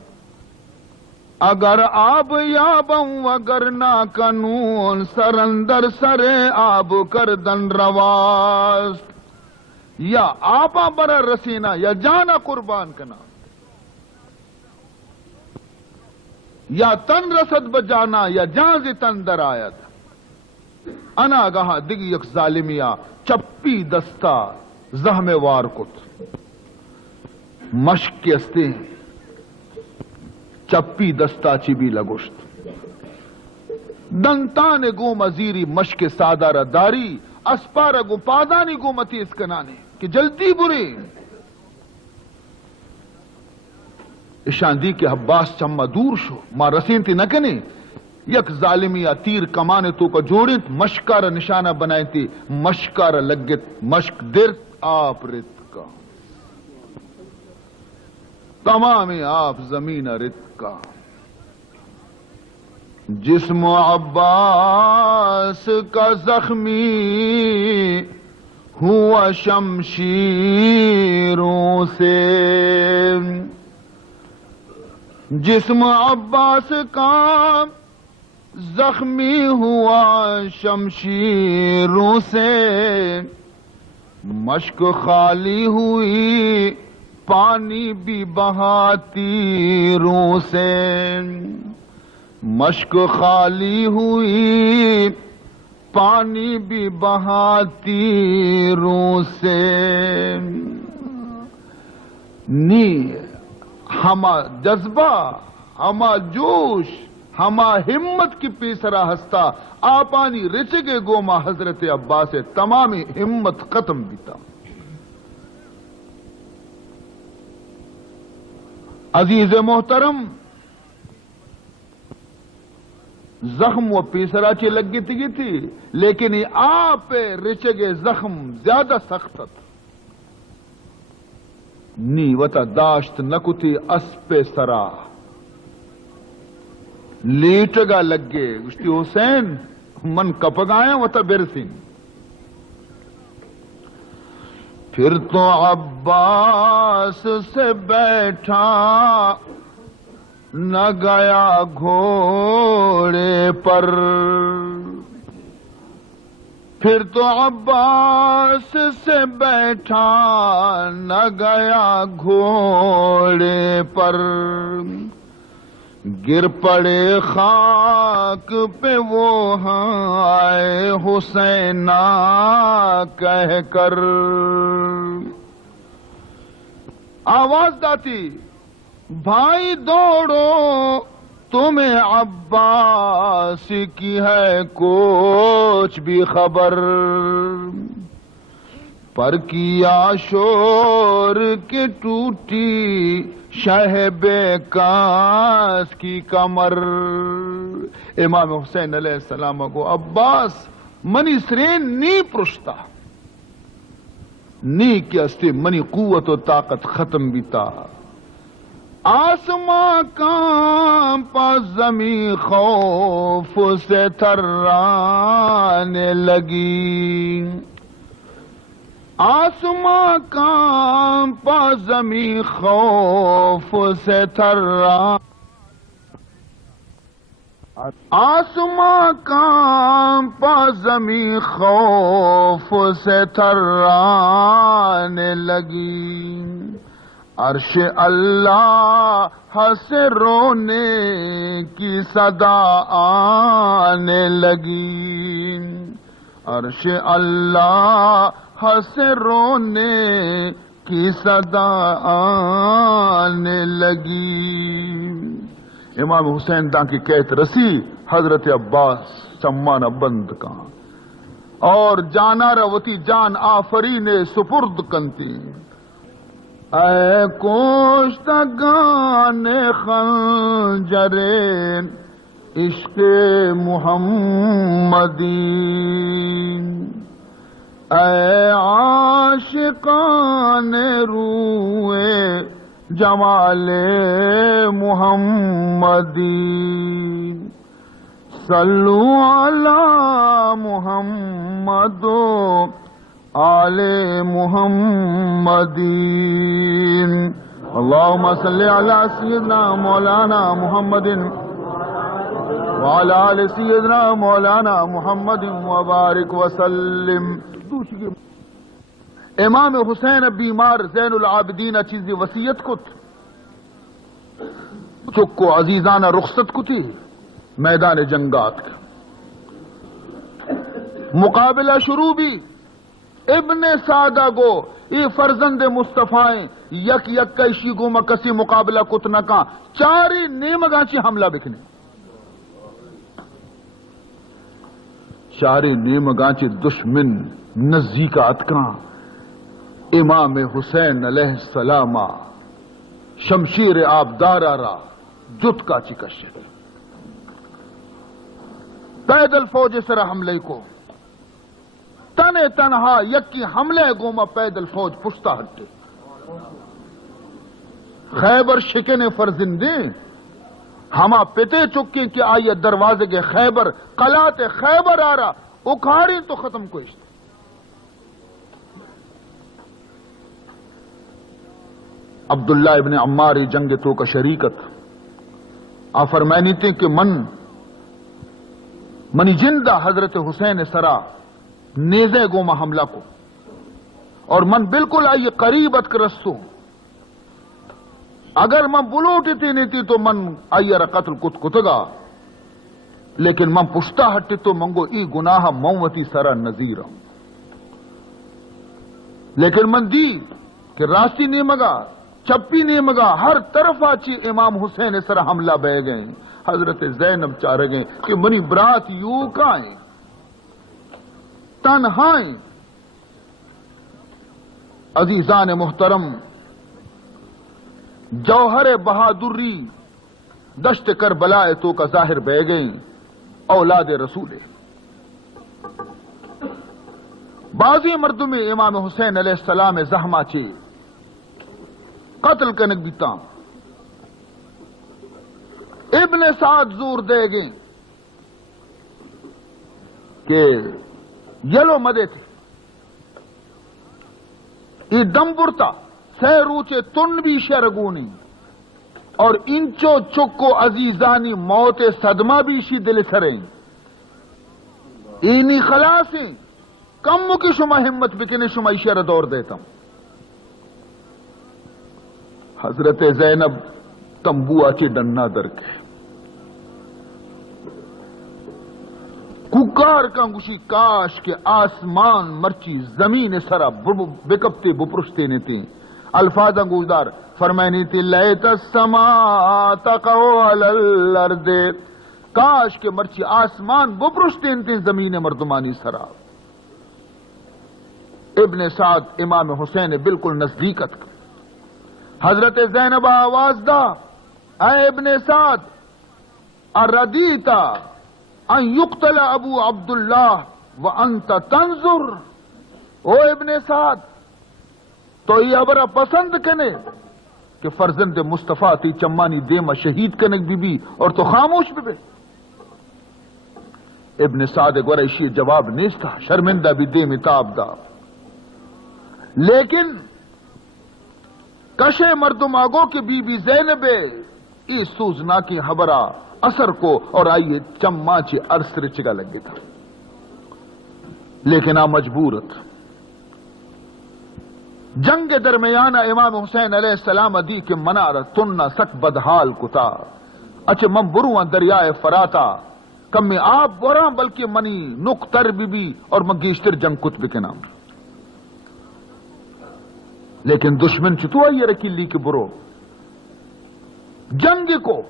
اگر آب یابم وگر نا قانون سرندر سر آب کردن رواست یا آپا برا رسینا یا جانا قربان کنا یا تن رسد بجانا یا جان زی تن در آیت انا گہا دگی یک ظالمیا چپی دستا زہم وار کت مشک کے استے چپی دستا چی بھی لگوشت دنتان گو مزیری مشک سادارہ داری اسپارہ گو پادانی گو متی اس کنانے کہ جلدی برے اشاندی کے حباس چمہ دور شو ما رسین تی نکنے یک ظالمی تیر کمانے تو کا جوڑت مشکار نشانہ بنائیں تی مشکار لگت مشک درت آپ رت کا تمام آپ زمین رت کا جسم عباس کا زخمی ہوا شمشیروں سے جسم عباس کا زخمی ہوا شمشیروں سے مشک خالی ہوئی پانی بھی بہاتی تیروں سے مشک خالی ہوئی پانی بھی بہاتی تیروں سے نی ہما جذبہ ہما جوش ہما ہمت کی پیسرا ہستا آپانی رچگے گوما حضرت عباس تمامی ہمت ختم بیتا عزیز محترم زخم و پیسرا چی لگی تھی لیکن یہ آپ رچگے زخم زیادہ سخت نی وطا داشت نکتی اسپ سرا لیٹگا لگے گشتی حسین من کپگایا وطا برسین پھر تو عباس سے بیٹھا نہ گیا گھوڑے پر پھر تو عباس سے بیٹھا نہ گیا گھوڑے پر گر پڑے خاک پہ وہ آئے حسینہ کہہ کر آواز داتی بھائی دوڑو تمہیں عباس کی ہے کچھ بھی خبر پر کیا شور کے ٹوٹی شاہ بے کاس کی کمر. امام حسین علیہ السلام کو عباس منی سرین نی پرشتا نی کی استے منی قوت و طاقت ختم بیتا. آسماں کانپا زمین خوف سے تھرانے لگی. آسماں کانپا زمین خوف سے تھرانے. آسماں کانپا زمین خوف سے تھرانے لگی. عرش اللہ سے رونے کی صدا آنے لگی. عرش اللہ سے رونے کی صدا آنے لگی. امام حسین دا کی کہت رسی حضرت عباس چمانہ بند کا اور جانا روتی جان آفرین سپرد کنتی. اے کوشتگان خنجر عشق محمدی، اے عاشقان روئے جمال محمدی، صلو علی محمد آل محمدین. اللہم صلی علی سیدنا مولانا محمد وعلی آل سیدنا مولانا محمد وبارک وسلم. امام حسین بیمار زین العابدین چیزی وصیت کت چکو عزیزانہ رخصت کتی میدان جنگات کا مقابلہ شروع بھی. ابن سعدہ گو یہ فرزند مصطفیٰ یک یک کیشی گو مکسی مقابلہ کت نکا چاری نیمگانچی حملہ بکنے چاری نیمگانچی دشمن نزدیک اتکاں امام حسین علیہ السلام شمشیر آبدارہ را جت کا چکشت پیدل فوج سر حملے کو تنے تنہا یکی حملے گوما پیدل فوج پشتا ہٹے. خیبر شکن فرزندے ہما پتے چکے کہ آئیے دروازے کے خیبر قلعت خیبر آ رہا اکھاڑی تو ختم کو اشتے. عبداللہ ابن عماری جنگ تو کا شریکت فرمانی تھی کہ منی جندہ حضرت حسین سرا نیزے گوما حملہ کو اور من بالکل آئیے قریبت کرستو اگر من بلوٹی تھی نہیں تھی تو من آئیے را قتل کتگا لیکن من پشتا ہٹی تو منگو ای گناہ موتی سرا نظیر لیکن من دی کہ راستی نہیں مگا چپی نہیں مگا ہر طرف آچی امام حسین سرا حملہ بہ گئے. حضرت زینب چاہ گئے کہ منی برات یوں کائیں تنہائیں. عزیزان محترم جوہر بہادری دشت کربلا تو کا ظاہر بہ گئیں اولاد رسول بازی مردم امام حسین علیہ السلام زحمہ چے قتل کنک بیتا. ابن سعد زور دے گئیں کہ یلو مدے تھے یہ دم برتا سہ روچے تن بھی شرگونی اور انچو چکو عزیزانی موت صدمہ بھی شی دل سریں اینی خلاصیں کم کی شما ہمت بکنے شما اشارہ دور دیتا ہوں. حضرت زینب تمبو آچے ڈننا در کے ککار کا گوشی کاش کے آسمان مرچی زمین سرا بکپتے بپرشتے نے تھی. الفاظاں گوزدار فرمائنی تھی لیت السماء تقع علی الارض کاش کے مرچی آسمان بپرشتے نے تھی زمین مردمانی سرا. ابن سعد امام حسین بالکل نزدیکت حضرت زینب آواز دا اے ابن سعد اردیتا ان یقتل ابو عبداللہ وانت تنظر، او ابن سعد تو یہ ابرا پسند کنے کہ فرزند مصطفیٰ تی چمانی دیما شہید کنک بی اور تو خاموش بھی ابن سعد گورا اسی جواب نیستا، شرمندہ بھی دے متاب دا، لیکن کشے مردم آگو کہ بی بی زینب اس سوزنا کی خبرہ اثر کو اور آئیے چما چی ارسر چگا لگ تھا، لیکن آ مجبورت جنگ درمیان امام حسین علیہ السلام دی کے منار تننا سک بدحال کتا اچھے من بروان دریائے فراتا کم میں آپ بران بلکہ منی نقتر بی اور مگیشتر جنگ کتب کے نام، لیکن دشمن چتو آئیے رکیلی کے برو جنگ کو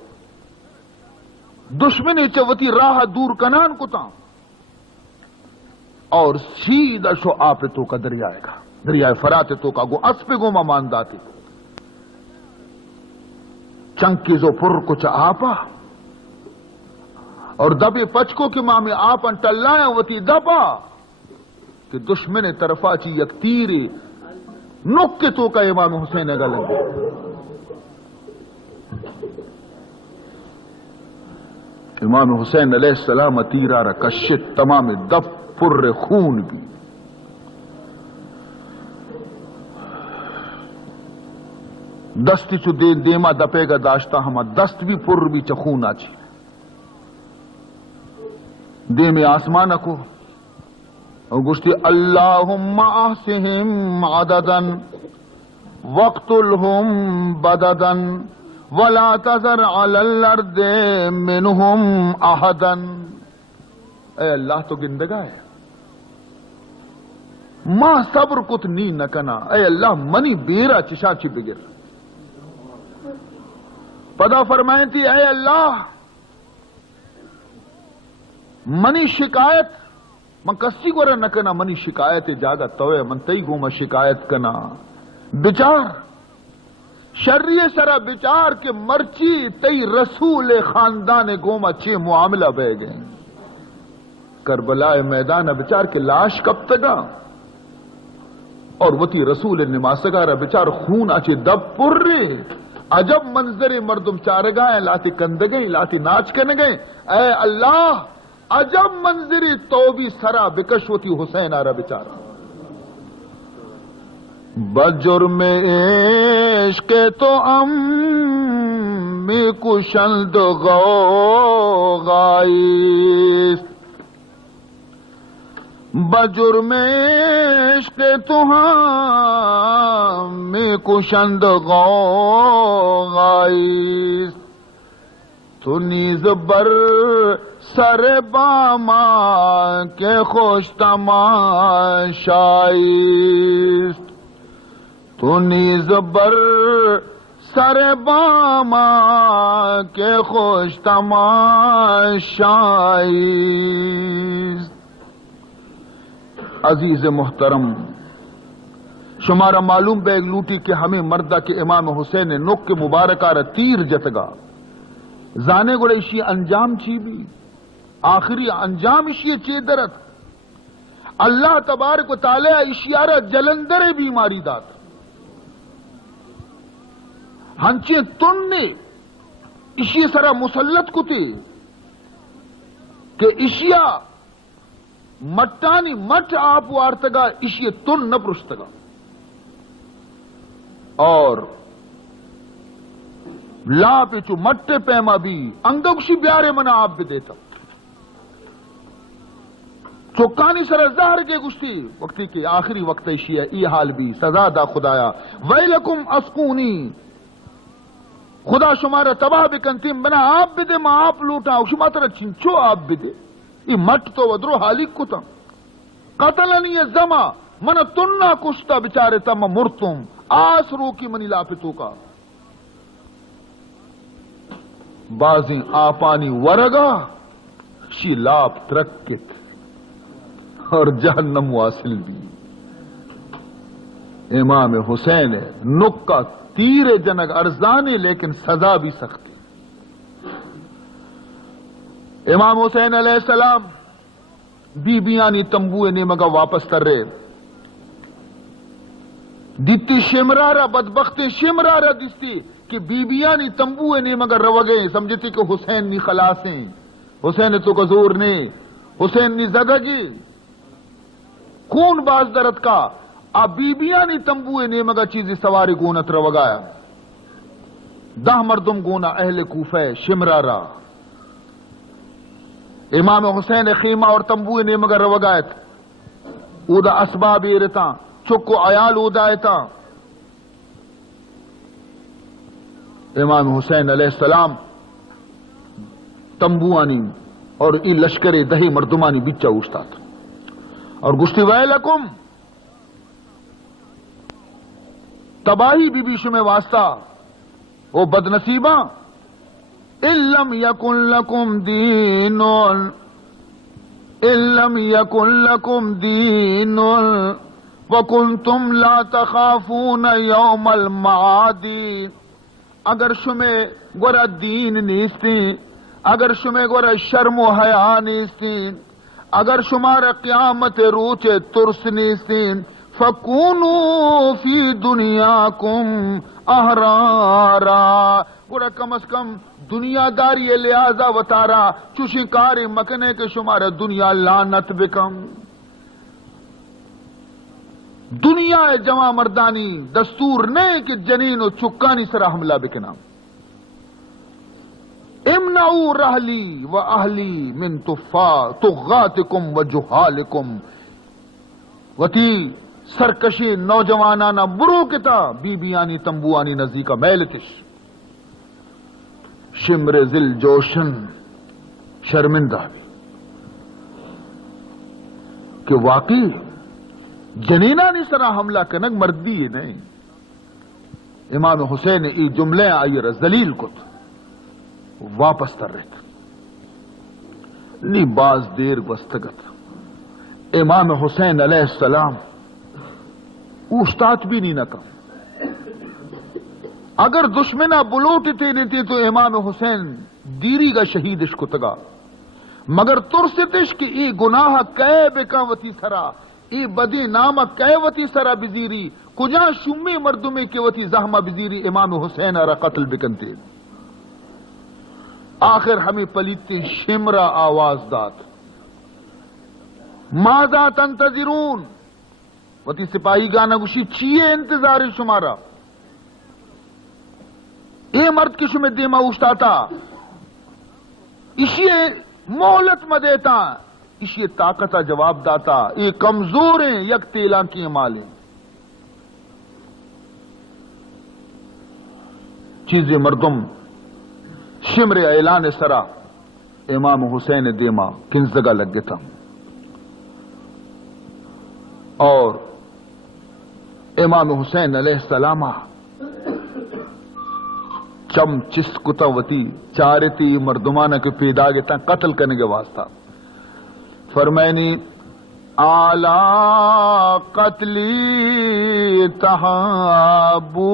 دشمن چوتی راہ دور کنان کتا اور سیدھا شو آپ تو کا دریائے گا، دریائے فرات تو کا گو اس پہ گو مانداتے چنکی زو پر کچھ آپا اور دبے پچکو کی ماں میں آپ انٹلائیں وتی دبا کہ دشمن طرفا چی یک تیری نک کے تو کا امام حسین گلے امام حسین علیہ السلام تیرا رکشت تمام دب پر خون بھی دستی چو دیما دپے گا داشتا ہما دست بھی پر بھی چخون آچی دے میں آسمان کو اور گشتی اللہم احسہم عددن وقتلہم بددن ولا تذر علی الارض منہم احدن، اے اللہ تو گندگا ہے ماں صبر کت نی نکنا، اے اللہ منی بیرا چشا چی بگر پدا فرمائیں تھی اے اللہ منی شکایت من کسی گورا نکنا، منی شکایت جاگا توے من تئی گو میں شکایت کنا بچار شریع سرا بچار کے مرچی تئی رسول خاندان گوما چھ معاملہ بہ گئے کربلا میدان بچار کے لاش کب تگا اور وتی رسول نماسگارا بچار خون آچے دب پر رے عجب منظر مردم چار گائیں لاتی کند گئیں لاتی ناچ کن گئیں، اے اللہ عجب منظری توبی سرا بکشوتی حسین آرہ بچارا بجرم عشق تو امی کشند غوغائیست، بجرم عشق تو ہمی کشند غوغائیست، تو نیز بر سر باما کے خوش تماشائیست، تو نیز بر سر باما کے خوش تماشائیست۔ عزیز محترم شمارا معلوم بیگ لوٹی کہ ہمیں مردہ کے امام حسین نک کے مبارکہ را تیر جتگا زانے گوڑے اشی انجام چی بھی آخری انجام اشی چی درد اللہ تبارک و تعالی اشیارہ جلندر بیماری دات ہنچے تن نے اشی سرا مسلط کتے کہ اشیا مٹانی مٹ آپ وارتگا اشی تن نہ پرشتگا اور لا پیچو مٹے پیما بھی انگوشی بیارے منا آپ بھی دیتا چوکانی سر زہر کے گشتی وقتی کے آخری وقت اشی ہے ای حال بھی سزا دا خدایا ویلکم اسکونی خدا شمارا تباہ بکنتیم بنا آپ بھی دے ما آپ لوٹا شما ترہ چنچو آپ بھی دے ای مٹ تو ودرو حالی کتا قتلنی زما من تننا کشتا بچارے تا ما مرتم آس رو کی منی لاپتو کا بازیں آپانی ورگا شی لاپ ترکت اور جہنم واصل بھی امام حسین نکا تیر جنگ ارزانی لیکن سزا بھی سختی. امام حسین علیہ السلام بی بیانی تمبوئے نے مگا واپس کر رہے دیتی شمرارا بدبختی شمرارا دستی کہ بی بیانی تمبوئے نے مگر رو گئے سمجھتی کہ حسین نی خلاصیں حسین تو کزور نے حسین نی زدگی خون باز درد کا اب بی بیانی تمبوئے نے مگر چیزی سواری گونت رو گایا 10 مردم گونا اہل کوفہ شمرارا امام حسین خیمہ اور تمبوئے نے مگر رو گایت اودا اسباب ایرتا چکو عیال اودائتا. امام حسین علیہ السلام تمبوانی اور ای لشکر دہی مردمانی بچا اوشتا تھا اور گشتی ویلکم تباہی بی بی شمع واسطہ وہ بدنصیباں إِلَّمْ يَكُنْ لَكُمْ دِينٌ وَكُنْتُمْ لَا تَخَافُونَ يَوْمَ الْمَعَادِ. اگر شمع گورا دین نیستی اگر شمع گورا شرم و حیا نیستی اگر شمار قیامت روچے ترس نیستی فَكُونُوا فِي دُنْيَاكُمْ أَحْرَارًا. گورا کم از کم دنیا داری لہذا وطارا چوشی کاری مکنے کے شمار دنیا لانت بکم. دنیا جمع مردانی دستور نہیں کہ جنین و چکانی سرا حملہ بکنا. امنعوا رحلی و اہلی من طغاتکم و جہالکم. وتی سرکشی نوجوانانا برو کتا بی بیانی تمبوانی نزدیکا میلتش شمر ذل جوشن شرمندہ بھی کہ واقعی جنینہ نہیں سرا حملہ کنگ مردی ہے نہیں. امام حسین ای جملے آئیر ذلیل کت واپس تر رہتا نی باز دیر گستگت امام حسین علیہ السلام اوشتات بھی نہیں نہ کم. اگر دشمنہ بلوٹی تھی تھی تو امام حسین دیری کا شہید عشق تگا مگر ترستش کہ ای گناہ کئے بکا وتی سرا ای بدی نام کئے وتی سرا بزیری کجا شمی مردمی کے وتی زہمہ بزیری امام حسین را قتل بکنتے. آخر ہمیں پلیتی شمرا آواز دات ماذا تنتظرون. وتی سپاہی گانا گوشی چیئے انتظار شمارا. اے مرد کی شمع دیما اوشتا تھا اسی مہلت میں دیتا اسی طاقتہ جواب داتا اے کمزور ہیں یک تیلا کی مالیں چیزیں مردم شمر اعلان سرا امام حسین دیما کنزگا لگ گتا اور امام حسین علیہ السلام چم چس کتا وتی چارتی مردمانہ کے پیدا گتا قتل کرنے کے واسطہ فرمائنی آلا قتلی تحابون.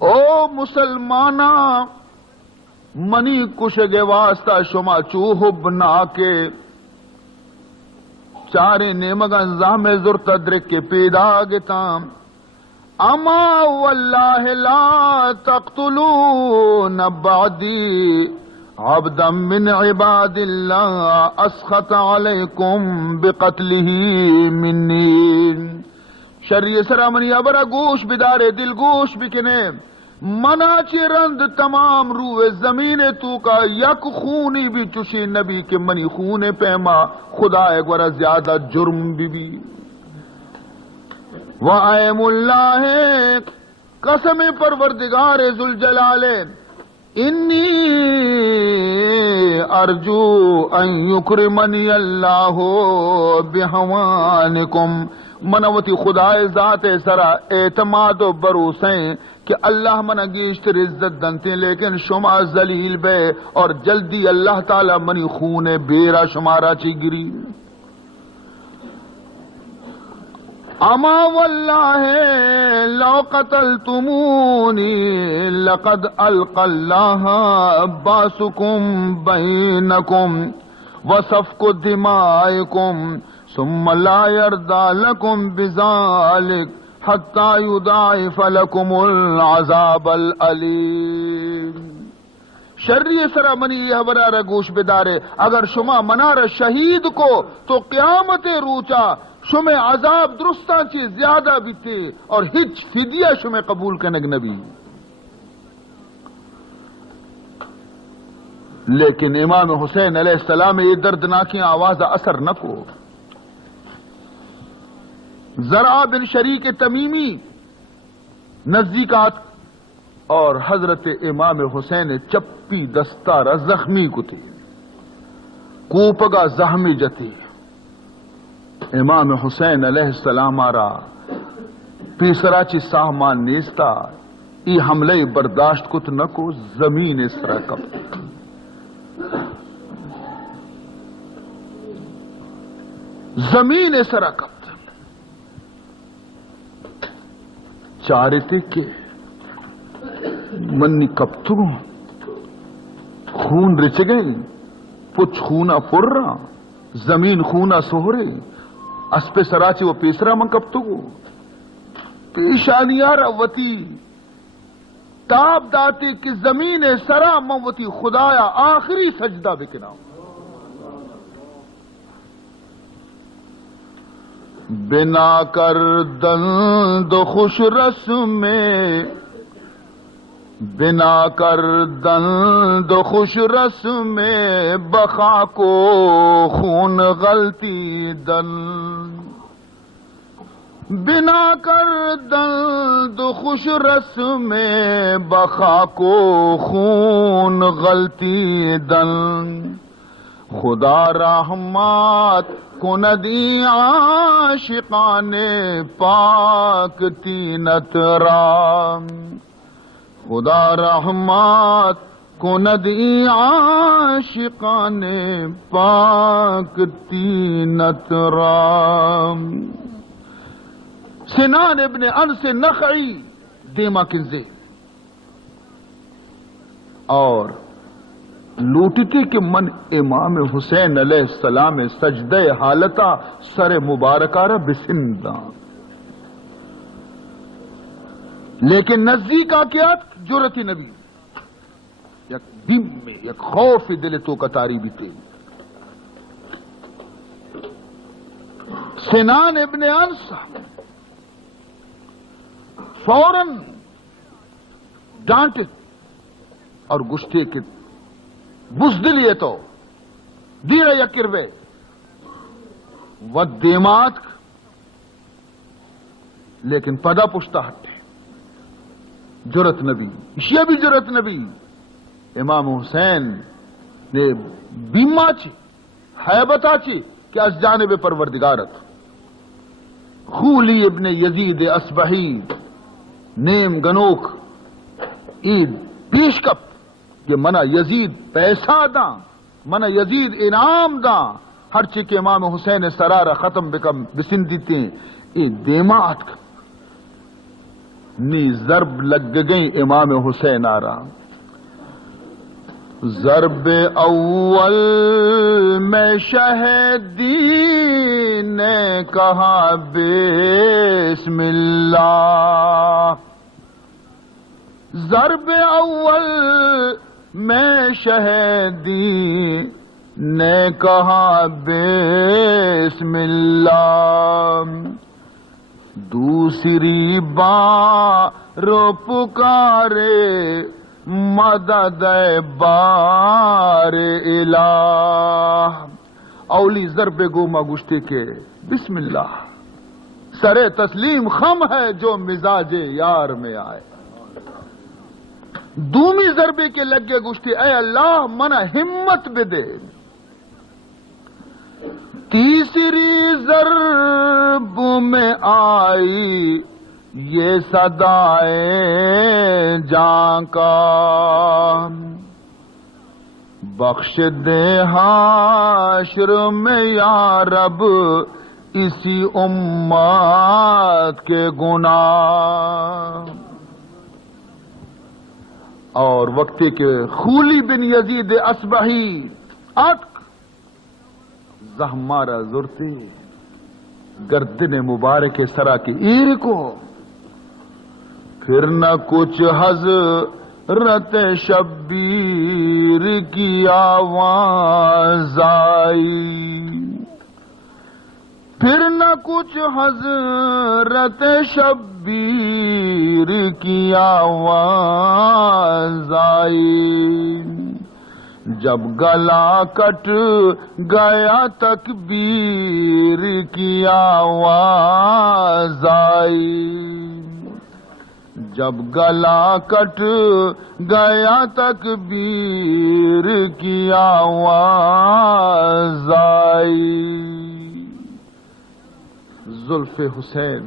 او مسلمانا منی کشگے واسطہ شما چوہ بنا کے چارے نیمگا انزام زرت درک کے پیدا گتا اما واللہ لا تقتلون بعدی عبدا من عباد اللہ اسخط علیکم بقتلہ منی. شریع سرامنی ابرا گوش بدارے دل گوش بکنے منا چی رند تمام روح زمین تو کا یک خونی بھی چشی نبی کے منی خون پیما خدا ایک ورہ زیادہ جرم بھی وَأَيْمُ اللَّهِ قسم پروردگار ذوالجلال انی ارجو ان یکرمنی اللہ بحوانکم. منوتی خدای ذات سرا اعتماد و بروسیں کہ اللہ منہ گیشتر عزت دنتے لیکن شما ذلیل بے اور جلدی اللہ تعالی منی خون بیرا شمارا چی گری. اما واللہ لو قتلتمونی لقد القى اللہ باسکم بینکم وسفک دمائکم ثم لا يرضى لكم بذلك حتى يضاعف لكم العذاب العلیم. شرری سرا منی یہ برار گوش بدارے اگر شما منار شہید کو تو قیامت روچا شما عذاب درستا چی زیادہ بیتے اور ہچ فدیہ شما قبول کنگ نبی. لیکن امام حسین علیہ السلام یہ دردناکی آواز اثر نہ کو. زرع بن شریک تمیمی نزدیکات اور حضرت امام حسین چپی دستار زخمی کو تھی کوپگا زخمی جتی. امام حسین علیہ السلام آرا پیسرا چی سامان نیستا ای حملے برداشت کت نہ کو زمین اس طرح کب زمین اس طرح کب چارتے کے منی کپترو خون رچ گئی پچھ خونا پر رہا زمین خونا سہرے اس پہ سراچی وہ پیسرا من کپتگو پیشانیار وتی تاب داتے کہ زمین سرا موتی خدایا آخری سجدہ بکنا. بنا کر دند خوش رسم میں بنا کر دند خوش رسم میں بخا کو خون غلطی دن بنا کر دند خوش رسم میں بخا کو خون غلطی دن خدا رحمت کندی عاشقان پاک تینت رام خدا رحمت کندی عاشقان پاک تینت رام. سنان ابن انس نخعی دیما کنزے اور لوٹتی کہ من امام حسین علیہ السلام سجدہ حالتا سر مبارکارہ بسندہ لیکن نزدیک آکیات جرتی نبی یک بیم میں یک خوف دل تو کتاری بھی تھی. سنان ابن انس فوراً ڈانٹے اور گشتے کے بزدل یہ تو دیرہ یکروے ود دیمات لیکن پدا پشتا ہٹے جرت نبی یہ بھی جرت نبی. امام حسین نے بیما چی حیبتا چی کہ از جانب پروردگارت خولی ابن یزید اصبحی نیم گنوک عید پیش کپ کہ منا یزید پیسہ دا منا یزید انعام دا ہر چی کے امام حسین سرارہ ختم بکم بسندیتے ای دیمات نی ضرب لگ گئی امام حسین آرا. ضرب اول میں شہدی نے کہا بسم اللہ ضرب اول میں شہدی نے کہا بسم اللہ دوسری بار پکارے مدد بار الہ. اولی ضرب گوما گشتے کے بسم اللہ سر تسلیم خم ہے جو مزاج یار میں آئے. دومی ضربے کے لگے گشتے اے اللہ منا ہمت بدے. تیسری ضرب میں آئی یہ صدائے جان کا بخش دے حاشر میں یا رب اسی امت کے گناہ. اور وقتی کے خولی بن یزید اصبحی اتک زہمارا زرتی گردن مبارک سرا کی ایر کو پھر نہ کچھ حضرت شبیر کی آواز آئی، پھر نہ کچھ حضرت شبیر کی آواز آئی، جب گلا کٹ گیا تکبیر کی آواز آئی، جب گلا کٹ گیا تکبیر کی آواز آئی. زلف حسین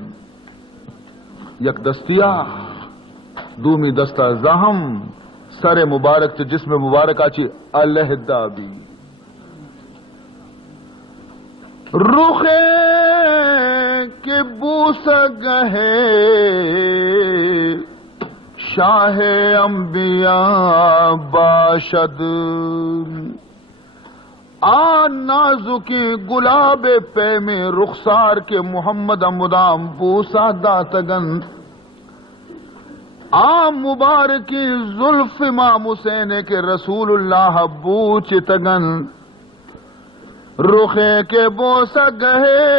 یک دستیا دومی دستہ زہم سر مبارک سے جسم مبارک آچی علیحدہ بھی رخے کے بوس گہے شاہ انبیاء باشد، نازکی گلاب پہ میں رخسار کے محمد مدام بوسا داتگن، مبارکی زلف امام حسین کے رسول اللہ بوچ تگن، رخے کے بوس گہے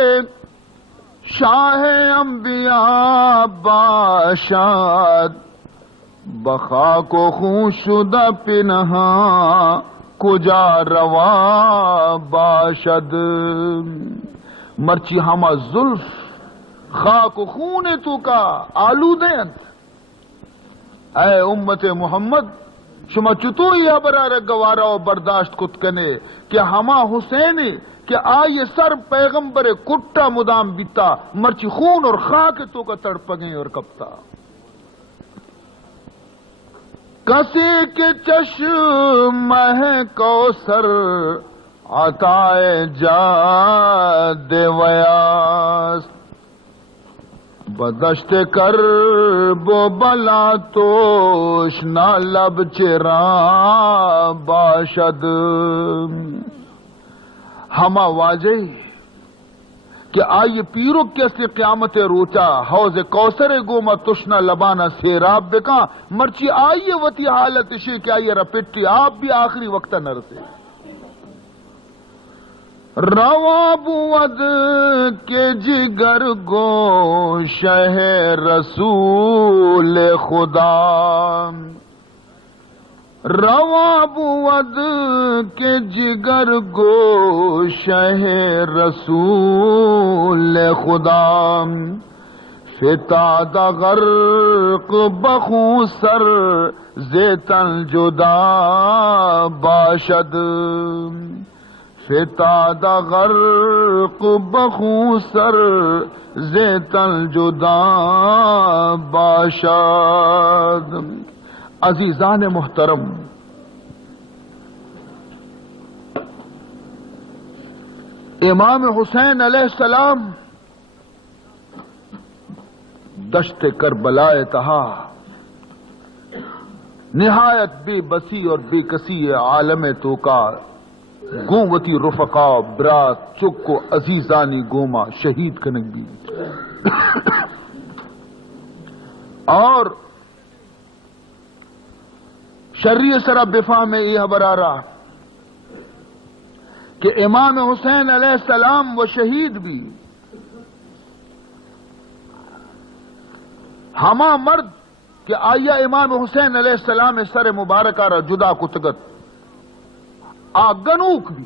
شاہ انبیاء باشد، بخا کو خون شدہ پنہا کجا روا باشد. مرچی ہما زلف خاک و خون تو کا آلودند، اے امت محمد شما چطور یہ برار گوارا و برداشت کت کنے کہ ہما حسینی کہ آئیے سر پیغمبر کٹا مدام بیتا مرچی خون اور خاک تو کا تڑپگیں اور کپتا. کسی کے چشم ہے کوثر عطائے جاد ویاس، بدشت کر بو بلا توش نہ لب چرا باشد. ہما واجہ کہ آئیے پیرو کیسے قیامت روچا حوض کوثر گوما تشنا لبانا سیراب بکا مرچی آئیے وتی حالت شی کہ آئیے رپٹی آپ بھی آخری وقت نرسے. روا بود کے جگر گوشہ رسول خدا، روا بود کے جگر گوشہ رسول خدا، فتاد غرق بخو سر زیتن جدا باشد، فتاد غرق بخو سر زیتن جدا باشد. عزیزان محترم، امام حسین علیہ السلام دشت کربلا تہا نہایت بے بسی اور بے کسی عالم تو کا گومتی رفقا برات چکو عزیزانی گوما شہید کنگی اور شریع سرا بفا میں یہ برارا کہ امام حسین علیہ السلام وہ شہید بھی ہما مرد کہ آیا امام حسین علیہ السلام سر مبارکہ را جدا کتگت گنوک بھی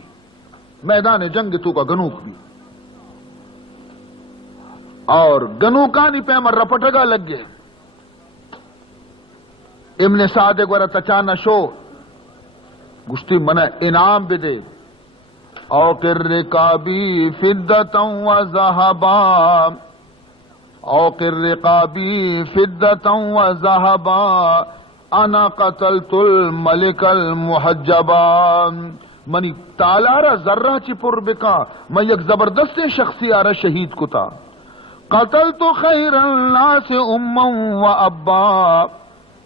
میدان جنگ تو کا گنوک بھی اور گنوکانی پہ امر رپٹگا لگ گئے. ابن صادق ورہ تچانا شو گشتی منہ انعام بھی دے اوقر رقابی فدتا و ذہبا، اوقر رقابی فدتا و ذہبا انا قتلت الملک المحجبا، منی تالارا ذرہ چی پر بکا من یک زبردست شخصی آرہ شہید کتا قتلت خیر الناس اما و ابا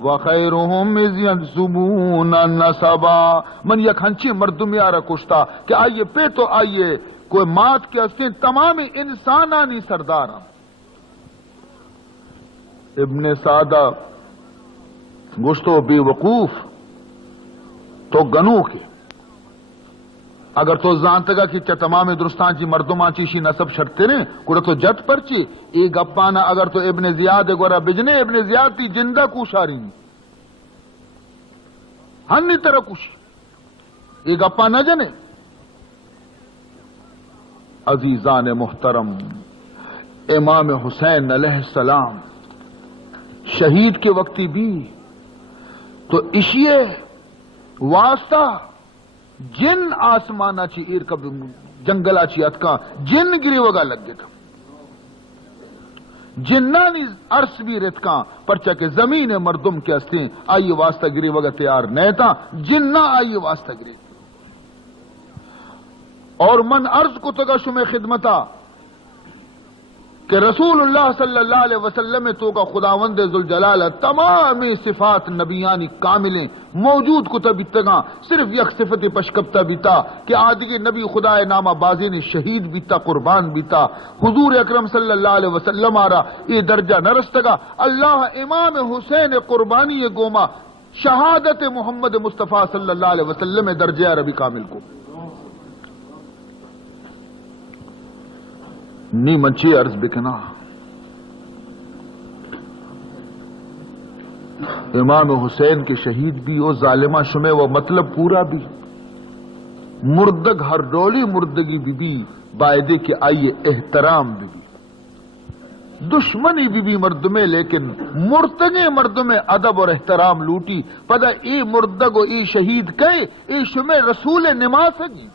وخیرهم اذ ینسبون النسبا من یک ہنچی مردمی آرہ کشتا کہ آئیے پہ تو آئیے کوئی مات کے استے تمام انسانانی سردارا ابن سعدہ گشتو بے وقوف تو گنو کے اگر تو زانتگا کی تمام درستان چی مردمان چیشی نصب شرطے رہے کڑا تو جت پرچی ایک گپانا اگر تو ابن زیاد گورا بجنے ابن زیاد تی جندہ کوشاری نہیں ہنی طرح کوشی ایک گپا نہ جنے عزیزان محترم امام حسین علیہ السلام شہید کے وقتی بھی تو اشیے واسطہ جن آسمانا چی ایر کب جنگلا چی اتکا جن گری وگا لگ گئے جنانی عرص بھی رتکا پرچہ کے زمین مردم کے ہستے آئیے واسطہ گری وگا تیار نہیں تھا جنہ آئیے واسطہ گری اور من عرض کو تگا شمع خدمتا کہ رسول اللہ صلی اللہ علیہ وسلم تو کا خداوند ذوالجلال تمام صفات نبیانی کاملیں موجود کتب تگا صرف یک صفت پشکبتا بیتا کہ آدھگی نبی خدا نامہ بازی نے شہید بیتا قربان بیتا حضور اکرم صلی اللہ علیہ وسلم آرہ یہ درجہ نرستگا اللہ امام حسین قربانی گوما شہادت محمد مصطفیٰ صلی اللہ علیہ وسلم درجہ عربی کامل کو نی منچی عرض بکنا امام حسین کے شہید بھی وہ ظالمہ شمع وہ مطلب پورا بھی مردگ ہر ڈولی مردگی بھی بائدے کے آئیے احترام بھی دشمنی بھی مردمے لیکن مرتگے مردمے ادب اور احترام لوٹی پدا ای مردگ و ای شہید کہے ای شمع رسول نماز گی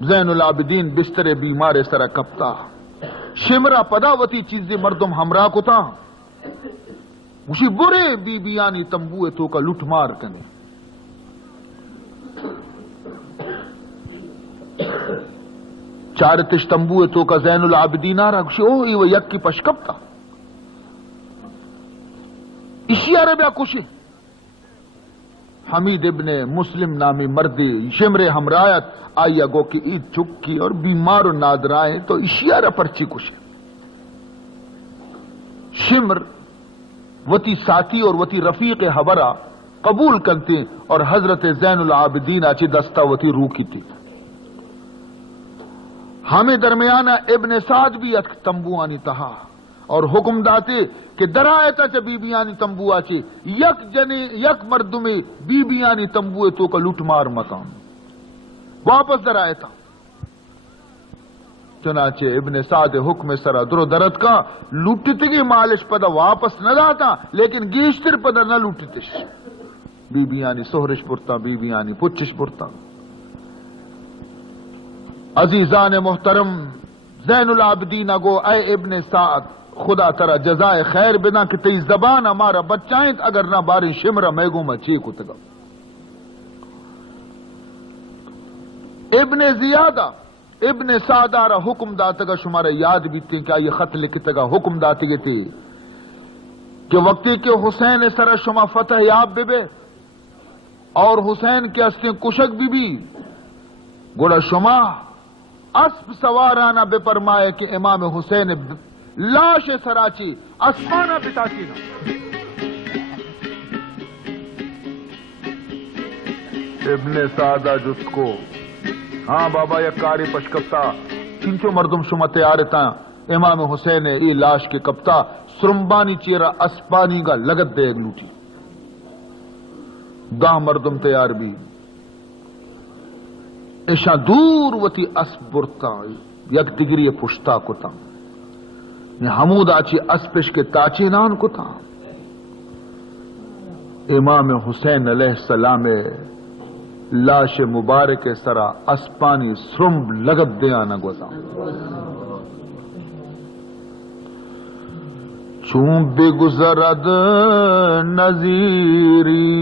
زین العابدین بستر بیمار سرا کپتا شمرا پداوتی چیزیں مردم ہمراہ کو تھا اسی برے بی بیانی تمبوے تو کا لٹ مار کنے چارتش تمبوے تو کا زین العابدین آ رہا کسی او یہ یک کی پشکپتا اسی عربیہ کشی حمید ابن مسلم نامی مردی شمر ہمرایت آیا گو کی عید چکی اور بیمار و نادرائیں تو اشیارہ پرچی کشے شمر وتی ساتھی اور وتی رفیق حبرہ قبول کرتے اور حضرت زین العابدین آچی دستہ وتی روکی تھی ہمیں درمیانہ ابن سعد بھی تمبوانی تہا اور حکم داتے کہ درائیتا چا بی بیانی تمبو آچے یک مردمی بی بیانی تمبوے تو کا لٹ مار مکان واپس درائیتا چنانچہ ابن سعد حکم سرا درو درد کا لوٹتے گی مالش پدا واپس نہ داتا لیکن گیشتر پدا نہ لوٹتش بی بیانی سہرش پرتا بی بیانی پچش پرتا عزیزان محترم زین العابدین گو اے ابن سعد خدا ترا جزائے خیر بنا کہ تی زبان ہمارا بچائیں اگر نہ باری شمرہ میگو مچی کتگا ابن زیادہ ابن سعدارہ حکم داتگا شمارا یاد بیتے کیا یہ خط لکھتگا حکم داتے گے تھے کہ وقتی کے حسین سر شما فتح یاب بے اور حسین کے استے کشک بھی گوڑا شما اسب سوارانا بے پرمائے کہ امام حسین لاش سراچی اسمانہ بتاچی نا ابن سعدہ جس کو ہاں بابا یک کاری پشکپتا چنچو مردم شما تیارتا امام حسین ای لاش کے کپتا سرمبانی چیرا اسپانی کا لگت دے لوٹی داہ مردم تیار بھی ایشا دور وتی اسبرتا یک دگری پشتا کتا حمود آچی اسپش کے تاچی نان کتا امام حسین علیہ السلام لاش مبارک سرا اسپانی سرمب لگت دیا نہ گوزا چون بگذرد نظیری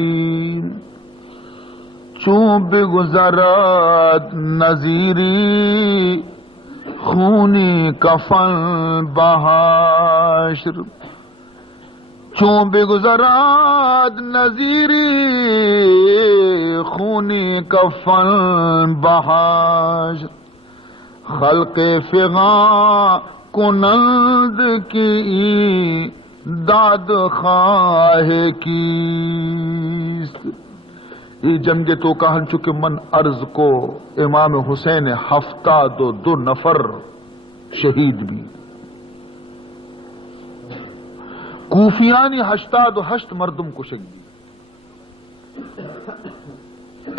چون بگذرد نظیری خونی کفن بحشر چون بگذرد نظیری خونی کفن بحشر خلق فغاں کنند کی داد خواہ کیست. یہ جنگ تو کہن چکے من عرض کو امام حسین 72 نفر شہید بھی کوفیانی 88 مردم کشک بھی.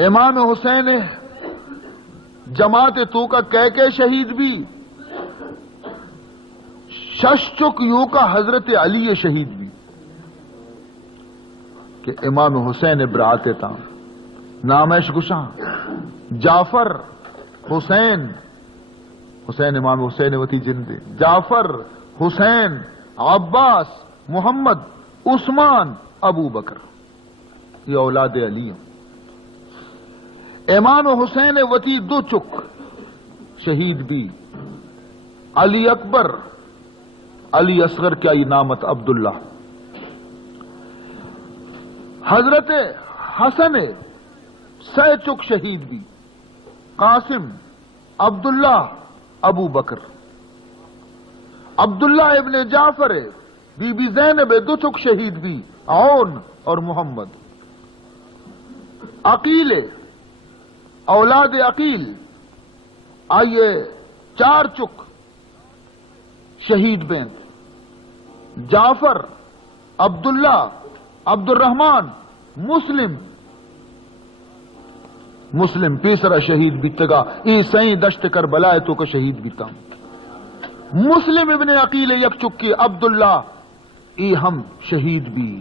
امام حسین جماعت تو کا کہہ شہید بھی ششچک یوں کا حضرت علی شہید بھی کہ امام حسین براتے تھا نامش گشاں جعفر حسین حسین امام حسین وتی جندے جعفر حسین عباس محمد عثمان ابو بکر یہ اولاد علی ہیں. امام حسین وتی 2 چک شہید بھی علی اکبر علی اصغر کیا نامت عبداللہ. حضرت حسن 6 چک شہید بھی قاسم عبداللہ ابو بکر عبداللہ ابن جعفر بی بی زینب 2 چک شہید بھی عون اور محمد. عقیل اولاد عقیل آئیے 4 چک شہید بین جعفر عبداللہ عبد الرحمن مسلم پیسرا شہید بیتگا ای سائیں دشت کربلا تو کا شہید بیتا. مسلم ابن عقیل یک چکی عبداللہ ای ہم شہید بھی.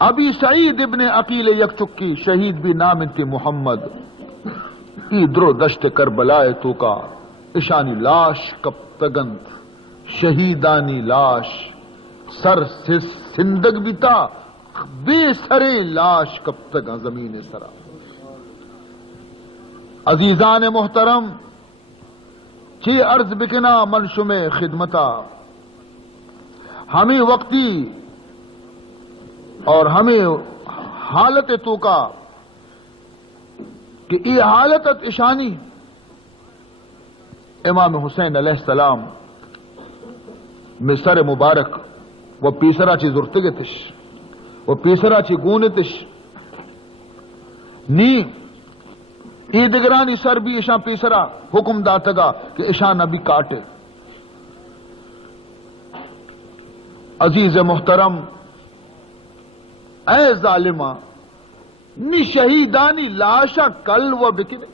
ابی سعید ابن عقیل یک چکی شہید بھی نام انت محمد ای درو دشت کربلا تو کا اشانی لاش کب تگند شہیدانی لاش سر سے سندگ بیتا بے سرے لاش کب تک زمین سرا. عزیزان محترم چی عرض بکنا منشم خدمتا ہمیں وقتی اور ہمیں حالت تو کا کہ یہ حالت اشانی امام حسین علیہ السلام میں سر مبارک وہ پیسرا چی زرتگتش وہ پیسرا چی گونتش نی ایدگرانی سر بھی اشاں پیسرا حکم داتگا کہ اشاں نبی کاٹے. عزیز محترم اے ظالمہ نی شہیدانی لاشا کل و بکنے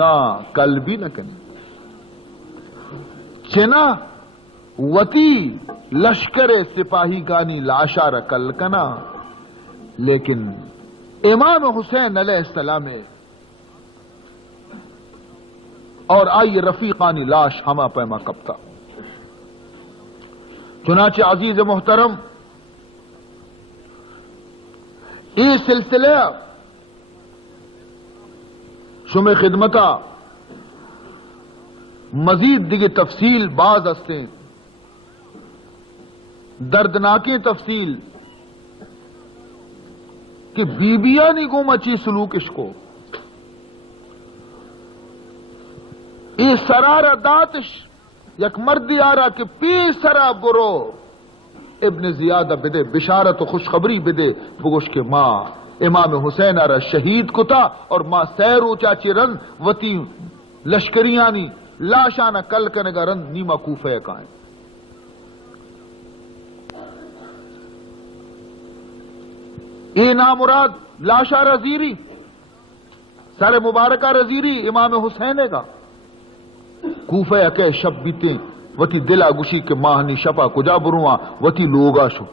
نا کل بھی نہ کنے چنا وتی لشکر سپاہی گانی لاشا رکل کنا لیکن امام حسین علیہ السلام اور آئی رفیقانی لاش ہما پیما کبتا. چنانچہ عزیز محترم یہ سلسلہ شم خدمتا مزید دیگه تفصیل بعض ہستے دردناکی تفصیل کہ بیبیانی کو مچی سلوک اس کو ای سرارہ داتش یک مردی آرہ کہ پی سرا برو ابن زیادہ بدے بشارت و خوشخبری بدے بگوش کے ماں امام حسین آرہ شہید کو تھا اور ماں سیرو چاچی رن وتی لشکریانی لاشانہ کل کنگا رن نیمہ کوفہ کائیں. اے نامراد لاشا رزیری سر مبارکہ رزیری امام حسین کا کوفہ اکے شب بیتے وتی دلا گشی کے ماہنی شپا کجا بروا وتی لوگا شو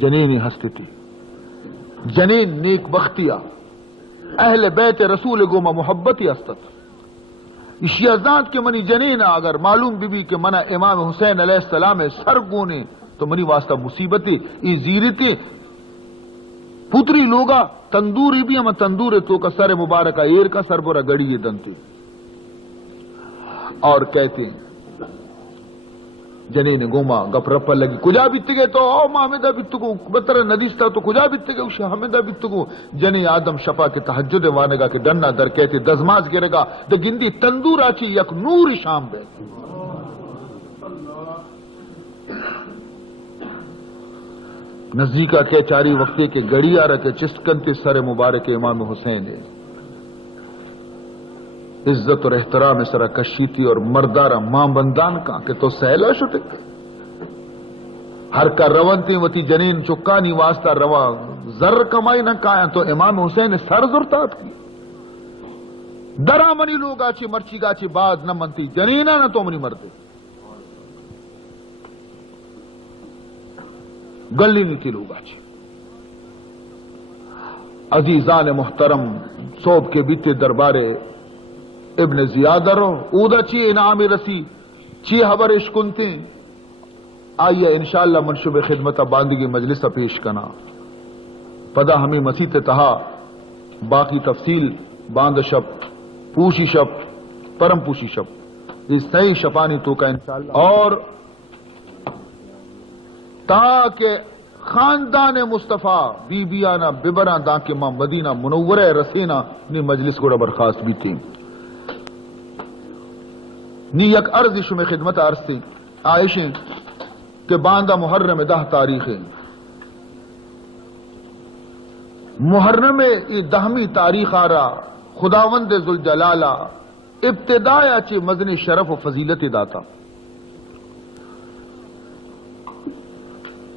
جنینی ہستے تھی جنین نیک بختیا اہل بیت رسول گوما محبتی استت اشیازات کے منی جنین اگر معلوم بھی کہ منع امام حسین علیہ السلام سر گونے تو منی واسطہ مصیبتی ای زیرتی پتری لوگا تندوری بھی ہم تندور تو کا سر مبارکہ ایر کا سر برا گڑی یہ دنتی اور کہتے ہیں جنین گوما گپ رپا لگی کجا بیتگے تو او محمدہ بیتگو بطر ندیستا تو کجا بیتگے اوشی حمدہ بیتگو جنی آدم شپا کے تحجد وانگا کہ ڈننا در کہتے دزماز گرے گا دا گندی تندور آچی یک نور شام بے نزدیکا کہ چاری وقتے کے گڑی آ رہا کہ چستکنتے سر مبارک امام حسین ہے عزت اور احترام سرا کشی تھی اور مردارا ماں بندان کا کہ تو سہلا شٹک ہر کا رون تھی وتی جنین چکانی واسطہ روا زر کمائی نہ کایا تو امام حسین نے سر زرتات کی درا منی لوگ آچی مرچی گاچی باز نہ منتی جنینا نہ تو منی مردے گلی نہیں تھی لوگ آچی عزیزان محترم صوب کے بیتے دربارے ابن زیادرو اودا چی انعام رسی چی حبر اشکنتے آئیے انشاءاللہ منشوب خدمت باندگی مجلس پیش کنا پدا ہمیں مسیح تہا باقی تفصیل باند شب پوشی شب پرم پوشی شب اس صحیح شپانی تو کا انشاءاللہ اور تاکہ خاندان مصطفیٰ بی بیانا ببران داکہ ماں مدینہ منورہ رسینا نی مجلس کو برخاست بھی تھی نی یک عرض شم خدمت عرض تھی عائشیں کہ باندہ محرم 10 تاریخ محرم 10 تاریخ آ رہا خداوند ذوالجلالہ ابتدایا چی مزن شرف و فضیلت داتا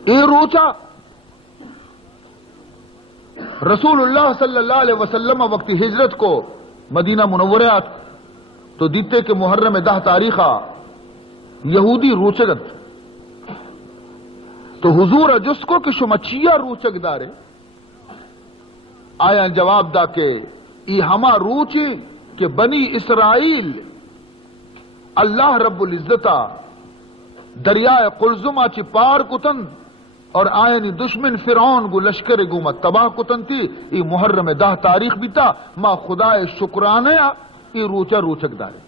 اے روچا رسول اللہ صلی اللہ علیہ وسلم وقت ہجرت کو مدینہ منورہ تو دیتے کہ محرم 10 تاریخہ یہودی روچگت تو حضور جس کو کہ شمچیا روچگ دارے آیا جواب دا کہ ای ہما روچے کہ بنی اسرائیل اللہ رب العزتہ دریائے قلزمہ چی پار کتن اور آئینی دشمن فرعون گو لشکر گومت تباہ کتن تھی ای محرم 10 تاریخ بیتا ما خدا شکرانے ای روچا روچک دارے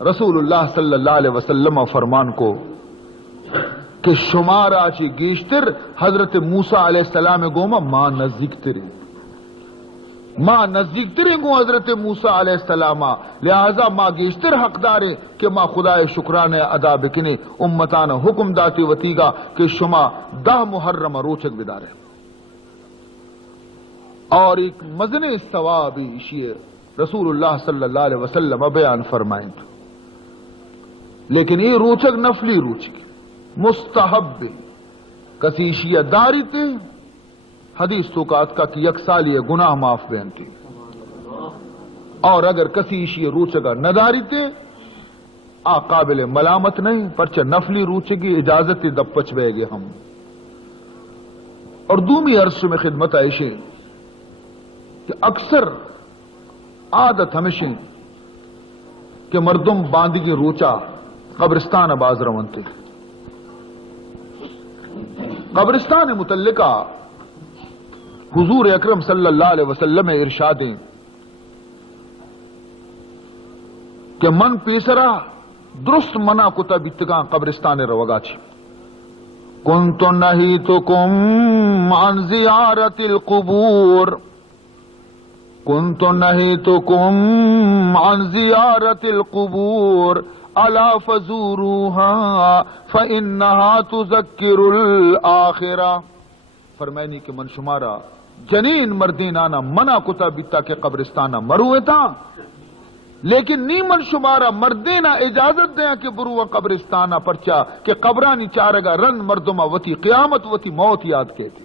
رسول اللہ صلی اللہ علیہ وسلم فرمان کو کہ شمار آچی گیشتر حضرت موسیٰ علیہ السلام گوما ماں نزدیک تری ماں نزدیک تری گو حضرت موسیٰ علیہ السلام لہذا ماں گیشتر حق دارے کہ ماں خدا شکرانے ادا بکنے امتان حکم داتی وطیگا کہ شما 10 محرم روچک بدارے اور ایک مزن ثوابی شیئے رسول اللہ صلی اللہ علیہ وسلم بیان فرمائیں لیکن یہ روچک نفلی روچک مستحب کسی شیعہ داری تے حدیث تو کا کہ یک سال یہ گناہ معاف بہنتی اور اگر کسی شیعہ روچگا نہ داری تے قابل ملامت نہیں پرچہ نفلی روچگی اجازت دپچ بے گے ہم اور دومی عرص میں خدمت عائشہ کہ اکثر عادت ہمیشہ کہ مردم باندگی روچا قبرستان باز رونتے قبرستان متعلقہ حضور اکرم صلی اللہ علیہ وسلم ارشادیں کہ من پیسرا درست منع کتا بیتگاں قبرستان روگا چھ کنت نہیتکم عن زیارت القبور کنت نہیتکم عن زیارت القبور الا فزوروها فانها تذکر الاخرہ فرمائنی کہ من شمارا جنین مردین آنا منع کتا بیتا کہ قبرستانہ مروے تھا لیکن نی من شمارا مردینا اجازت دیا کہ بروا قبرستانہ پرچا کہ قبرانی چارگا رن مردمہ وتی قیامت وتی موت یاد کہتی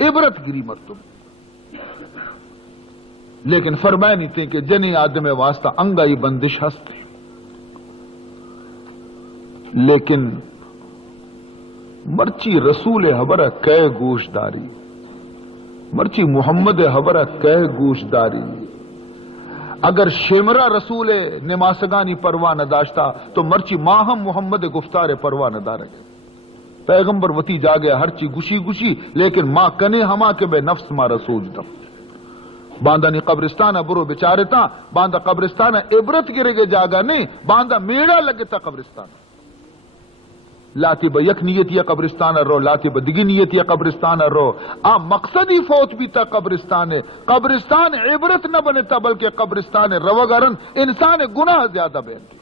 عبرت گری مردم لیکن فرمائنی تھے کہ جنی آدم واسطہ انگائی بندش ہستے لیکن مرچی رسول حبرہ کہے گوش داری مرچی محمد حبرہ کہے گوش داری اگر شیمرا رسول نماسگانی پرواہ نہ داشتا تو مرچی ماہم محمد گفتار پرواہ نہ دارے پیغمبر وتی جا گیا ہر چی گشی گشی لیکن ماں کنے ہما کے بے نفس مارا سوج دم باندانی قبرستان برو بیچارے تا باندہ قبرستان عبرت گرے گے جاگا نہیں باندہ میڑا لگے تا قبرستان لاتی با یک نیت یا قبرستان رو لاتی با دگی نیت یا قبرستان رو مقصدی فوت بھی تا قبرستان ہے قبرستان عبرت نہ بنے تا بلکہ قبرستان روگرن انسان گناہ زیادہ بین کی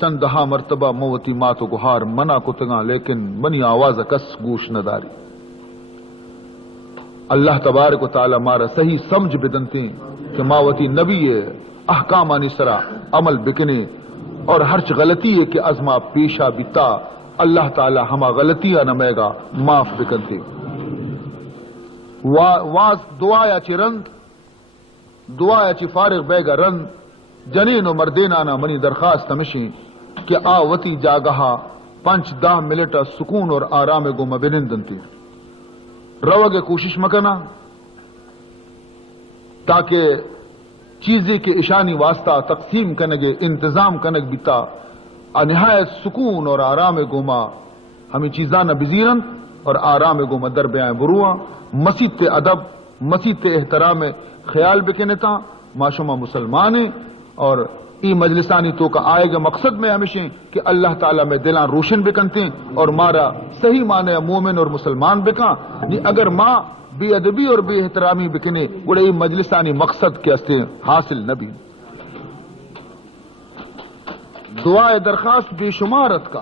چند دہا مرتبہ موتی ماتو گہار منع کو تگا لیکن منی آواز کس گوش نہ داری اللہ تبارک و تعالی مارا صحیح سمجھ بدنتے کہ ماوتی نبی احکامانی سرا عمل بکنے اور ہرچ غلطی ہے کہ ازما پیشا بیتا اللہ تعالی ہما غلطیاں نمے گا معاف بکنتے واز دعایا چی رند دعایا چی فارغ بے گا رند جنین و مردینانا منی درخواست ہمشی کہ آوتی جاگہا 5-10 منٹ سکون اور آرام گو مبنندنتی روگے کوشش مکنا تاکہ چیزیں کے اشانی واسطہ تقسیم کنگے انتظام کنگ بیتا نہایت سکون اور آرام گوما ہمیں چیزاں بزیرن اور آرام گوما در بیائیں بروا مسجد تے ادب مسجد تے احترام خیال بکنتا معشومہ مسلمانے اور ای مجلسانی تو کا آئے گا مقصد میں ہمیشہ کہ اللہ تعالیٰ میں دلان روشن بکنتے اور مارا صحیح معنی مومن اور مسلمان بکا اگر ماں بے ادبی اور بے احترامی بکنے بڑے ای مجلسانی مقصد کے استے حاصل نبی دعائے درخواست بے شمارت کا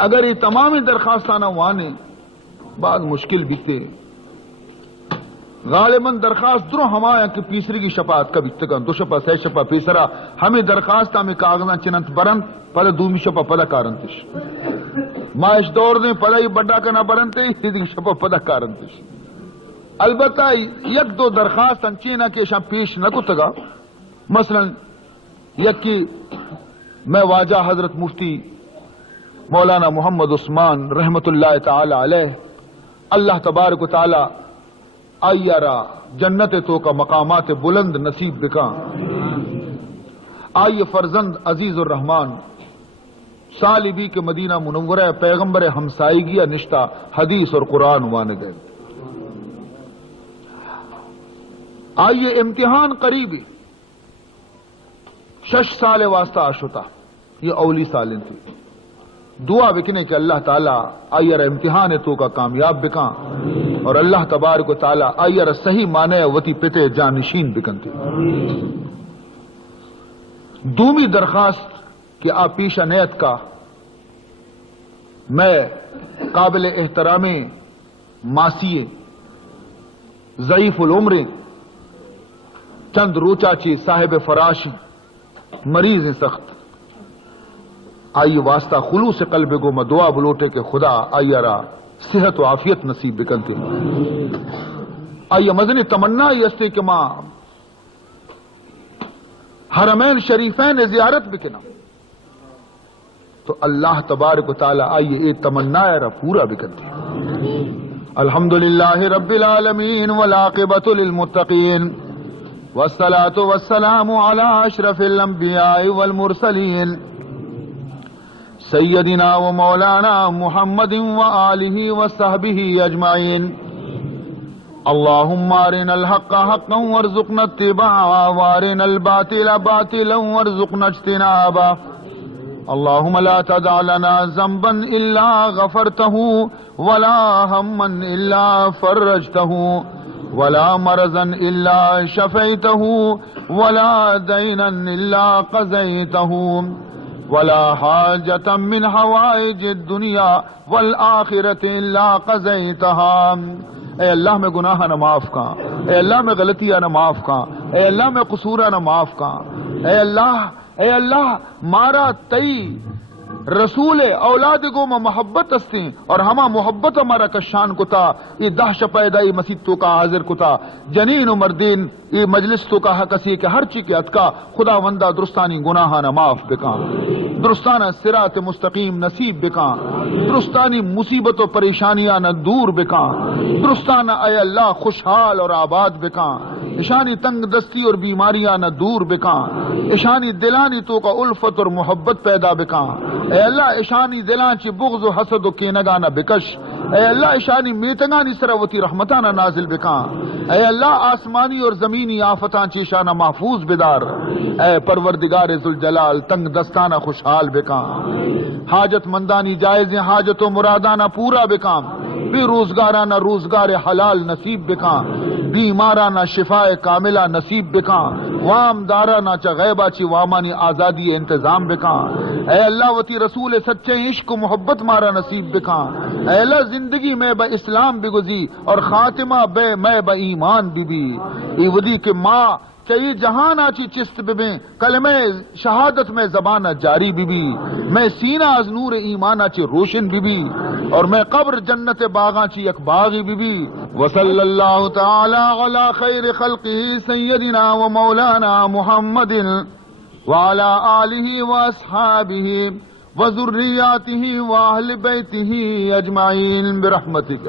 اگر یہ تمام درخواستانہ وانے بعد مشکل بیتے غالباً درخواست درو ہمایا کہ پیسری کی شفاعت کبھی تکن 2 شفا 3 شفا پیسرا ہمیں درخواست ہمیں کاغذاں چننت برند پدا دومی شفا پدا کارنتش ماش دور دیں پدا ہی بڑا کا نہ برنتے ہی شفا پدا کارنتش البتہ 1-2 درخواست انچینا کے شاں پیش نہ کو تگا مثلا یک کی میں واجہ حضرت مفتی مولانا محمد عثمان رحمت اللہ تعالی علیہ اللہ تبارک و تعالی آئیارا جنت تو کا مقامات بلند نصیب بکا آئی فرزند عزیز الرحمن سالبی کے مدینہ منورہ پیغمبر ہمسائیگی نشتہ حدیث اور قرآن وانے گئے آئیے امتحان قریبی 6 سال واسطہ آشتا یہ اولی سالن تھی دعا بکنے کہ اللہ تعالیٰ آئیر امتحان تو کا کامیاب بکا اور اللہ تبارک و تعالیٰ آئیر صحیح مانے وتی پتے جانشین بکنتی دومی درخواست کہ آپ پیشہ نیت کا میں قابل احترام ماسی ضعیف العمر چند روچاچی صاحب فراش مریض سخت آئی واسطہ خلوص قلب گو میں دعا بلوٹے کہ خدا آئی را صحت و عافیت نصیب بکنتے آئی مزنی تمنا ہی استے کہ ماں حرمین شریفین زیارت بکنا تو اللہ تبارک و تعالی آئیے اے تمنا را پورا بکنتے الحمدللہ رب العالمین والعاقبۃ للمتقین والصلاة والسلام على اشرف الانبیاء والمرسلین سیدنا و مولانا محمد و آلہ و صحبہ اجمعین اللہم ارنا الحق حقا وارزقنا اتباعا وارنا الباطل باطلا وارزقنا اجتنابا اللہم لا تدع لنا ذنبا الا غفرته ولا ہما الا فرجته ولا مرضا الا شفیته ولا دینا الا قضیته ولا حاجة من حوائج الدنیا والآخرت الا قضیتها اے اللہ میں گناہ نہ معاف کا اے اللہ میں غلطیاں نہ معاف کا اے اللہ میں قصورہ نہ معاف کا اے اللہ مارا تئی رسول اولاد گو میں محبت استے اور ہما محبت ہمارا کشان کو تھا یہ دہش پیدائی مسیح تو کا حاضر کو تھا جنین و مردین یہ مجلس تو کا حق اسی کہ ہر چی کے اتکا خدا وندہ درستانی گناہانا معاف بکاں درستانہ صراط مستقیم نصیب بکاں درستانی مصیبت و پریشانیاں دور بکاں درستانہ اے اللہ خوشحال اور آباد بکاں اشانی تنگ دستی اور بیماریاں نہ دور بکاں اشانی دلانی تو کا الفت اور محبت پیدا بکاں اے اللہ اشانی دلان چی بغض و حسد و کینگا نہ بکش اے اللہ اشانی میتگانی سروتی رحمتانہ نازل بکاں اے اللہ آسمانی اور زمینی آفتان چی شانہ محفوظ بدار اے پروردگار ذوالجلال تنگ دستانہ خوشحال بکاں حاجت مندانی جائز حاجت و مرادانہ پورا بکاں بے روزگارانہ روزگار حلال نصیب بکاں بیمارانہ شفاء کاملہ نصیب بکاں وام دارانہ چا غیبہ چی وامانی آزادی انتظام بکاں اے اللہ وتی رسول سچے عشق و محبت مارا نصیب بکاں اے اللہ زندگی میں با اسلام بگزی اور خاتمہ بے میں با ایمان بھی ای ودی کہ ماں چاہیے جہان آچی چست ببیں کلمہ شہادت میں زبان جاری بھی میں سینہ از نور ایمان آچی روشن بھی اور میں قبر جنت باغاں چی یک باغی بھی وصلی اللہ تعالی علی خیر خلقہ سیدنا و مولانا محمد وعلی آلہ و اصحابہ و ذریاتہ و اہل بیتہ اجمعین برحمتک